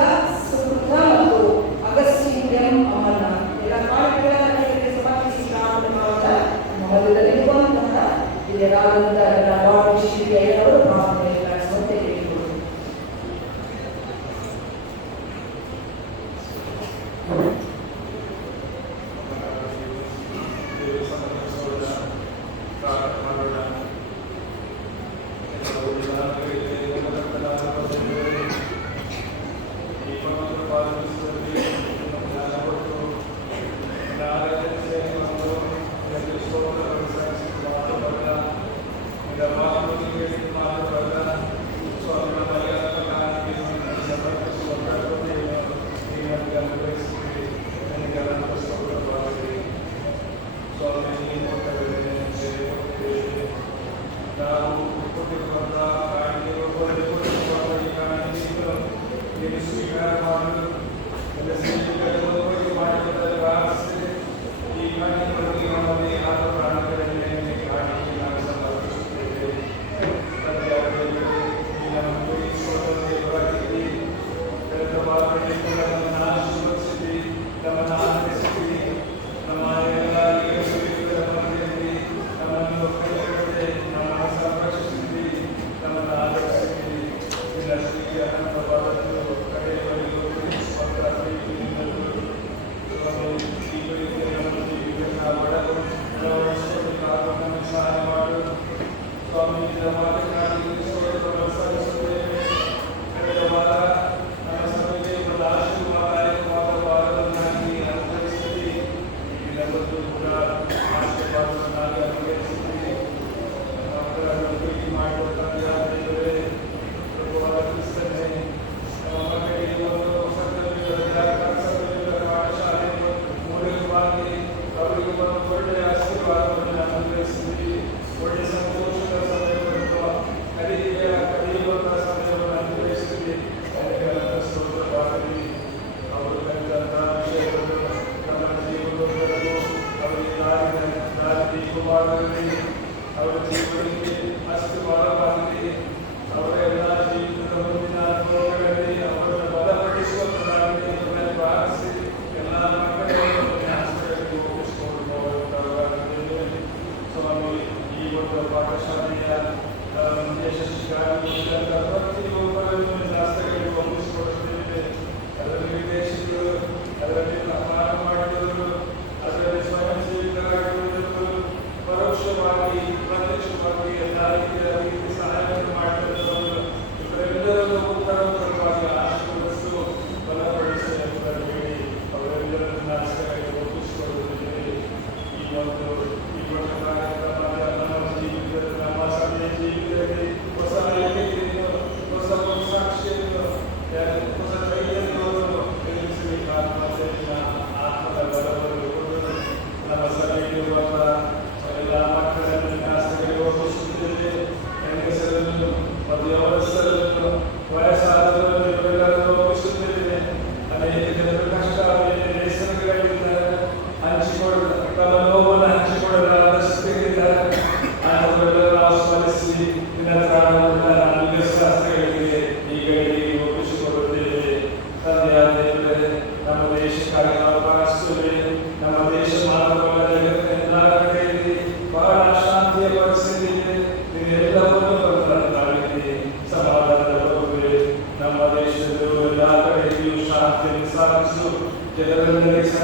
ಸುಪುತ್ರ ಮತ್ತು ಅಗಸ್ಟಿನ್ ಎಂ ಅಮನ್ನ ಎಲ್ಲ ಕಾರ್ಯಕ್ರಮಗಳಿಗೆ ಸಮರ್ಪಿಸಿ ಮಧ್ಯದಲ್ಲಿರುವಂತಹ ಹಿರಿಯರಾದಂತಹ ವಾರ್ಡ್ ಶ್ರೀಯವರು ಪ್ರಾರ್ಥನೆ ನಡೆಸುವಂತೆ ಹೇಳಿದರು.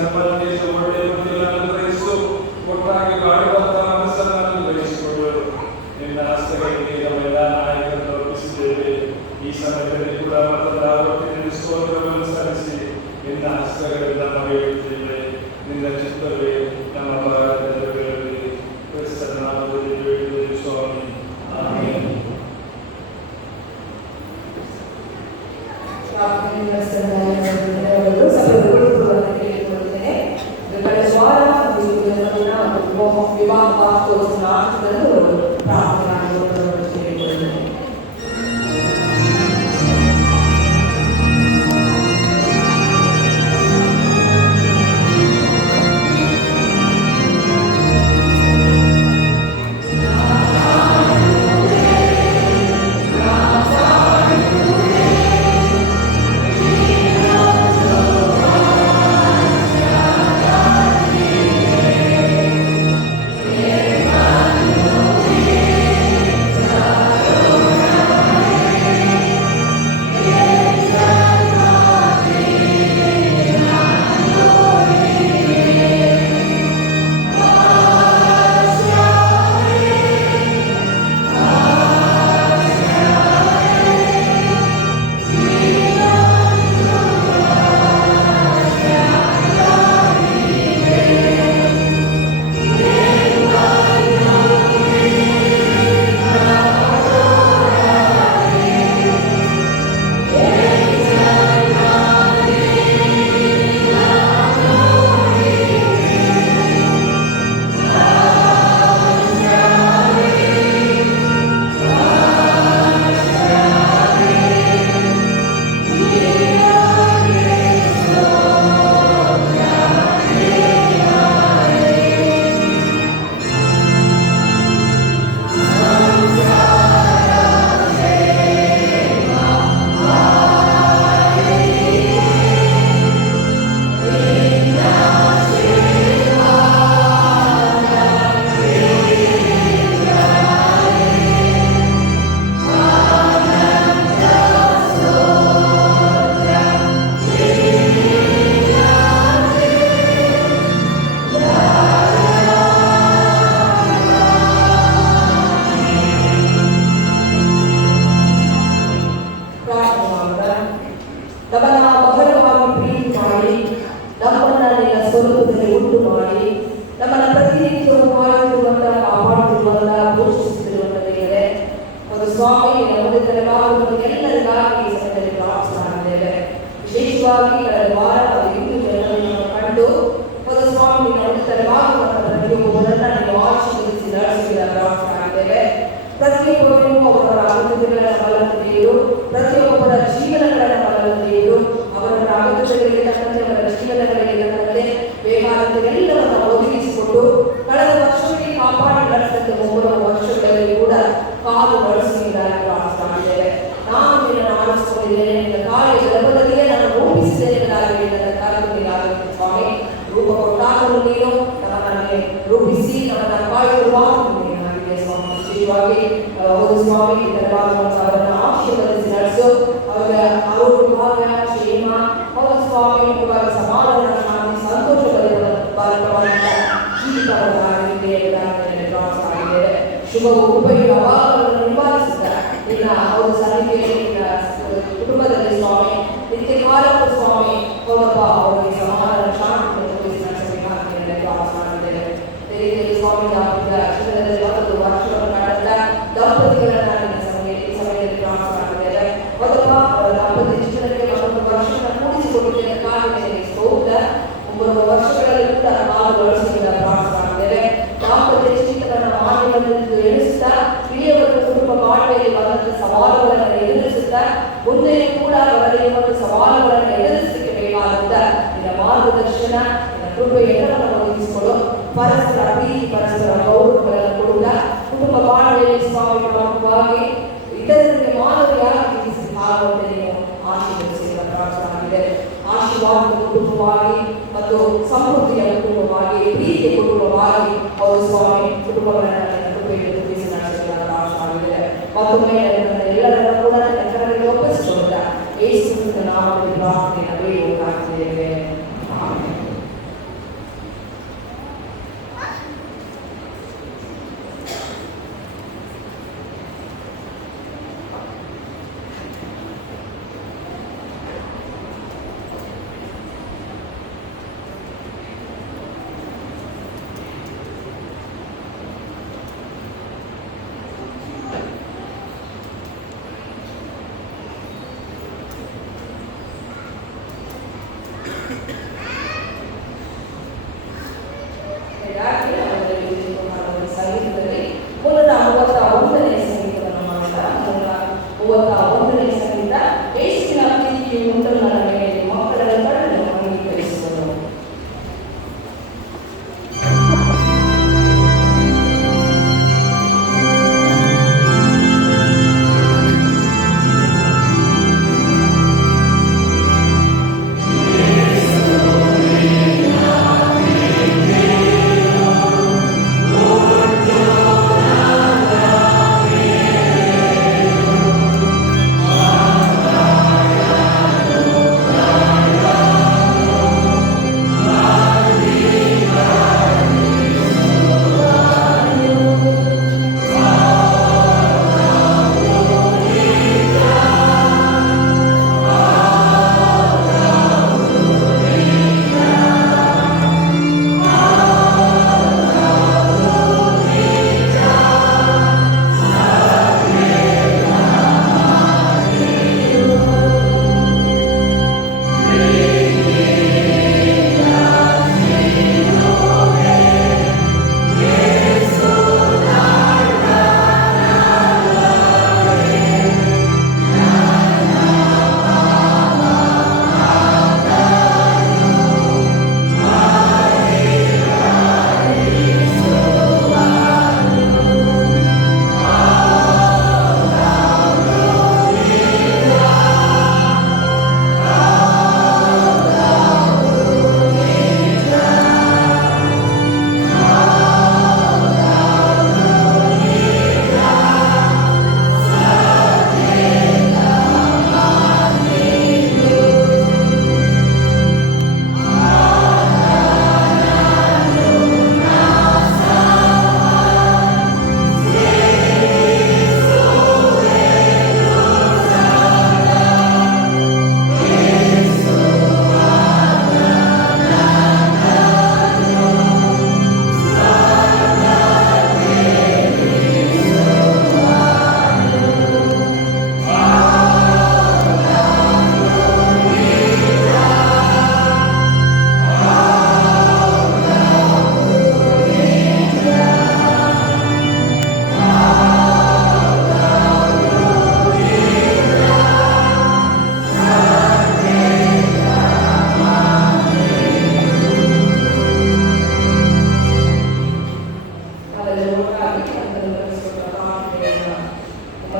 ಸಂಬಂಧಿಸಿ ಒಳ್ಳೆಯ ಬುದ್ಧಿಗಳನ್ನು ಗ್ರಹಿಸು, ಒಟ್ಟಾಗಿ ಬಾಳುವಂತಹ ಮನಸ್ಸನ್ನು ಗ್ರಹಿಸಿಕೊಳ್ಳಲು ನಿನ್ನ ಹಸ್ತಗಳಿಗೆ ನಮ್ಮೆಲ್ಲ ನಾಯಕರನ್ನು ಒಪ್ಪಿಸಿದ್ದೇವೆ. ಈ ಸಮಯದಲ್ಲಿ ಕೂಡ ಮತದಾರರಿಗೆ ಸ್ತೋತ್ರವನ್ನು ಸಲ್ಲಿಸಿ ನಿನ್ನ ಹಸ್ತಗಳಿಂದ ಮರೆಯುತ್ತೇವೆ. ನಿನ್ನ ಚಿತ್ತವೇ ನಮ್ಮ ಭಾರತದಲ್ಲಿ ಕ್ರಿಸ್ತನ ನಾಮದಲ್ಲಿ ಬೇಡಿದ್ದೇವೆ ಸ್ವಾಮಿ. ಆಮೆನ್.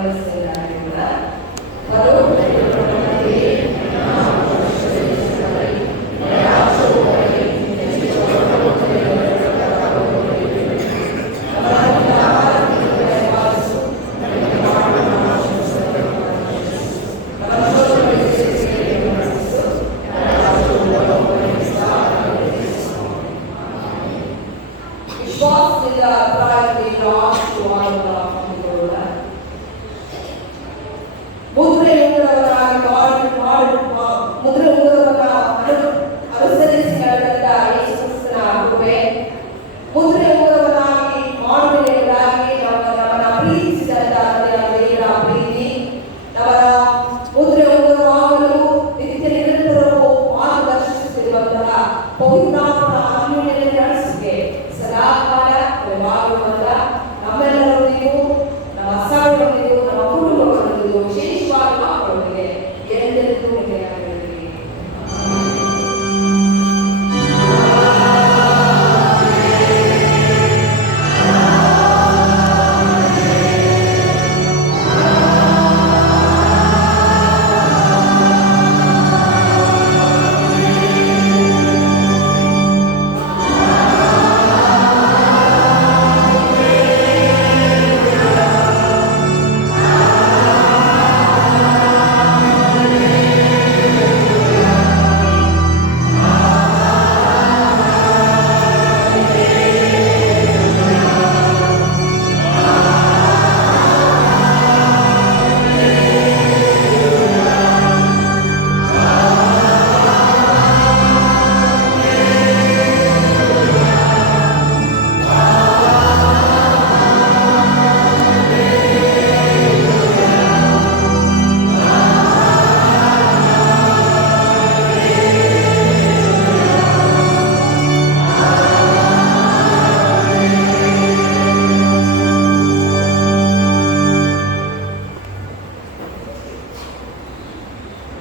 ಗಮನಿಸಿದಾಗ ವಿಶ್ವಾಸದಿಂದ ಪ್ರಾರ್ಥನೆಯನ್ನು ಆಶೀರ್ವಾದಗಳ ಹೊಂದಿಕೊಳ್ಳೋಣ. ಮುದ್ರೆ ಉಂಗುರವನ್ನ ಅನುಸರಿಸಿ ನಡೆದಂತ ಯೇಸು ಕ್ರಿಸ್ತನ ಕೃಪೆ, ಮುದ್ರೆ ಉಂಗುರವನ್ನಾಗಿ ಮಾಡುವುದಕ್ಕಾಗಿ ನಮ್ಮನ್ನ ಪ್ರೀತಿ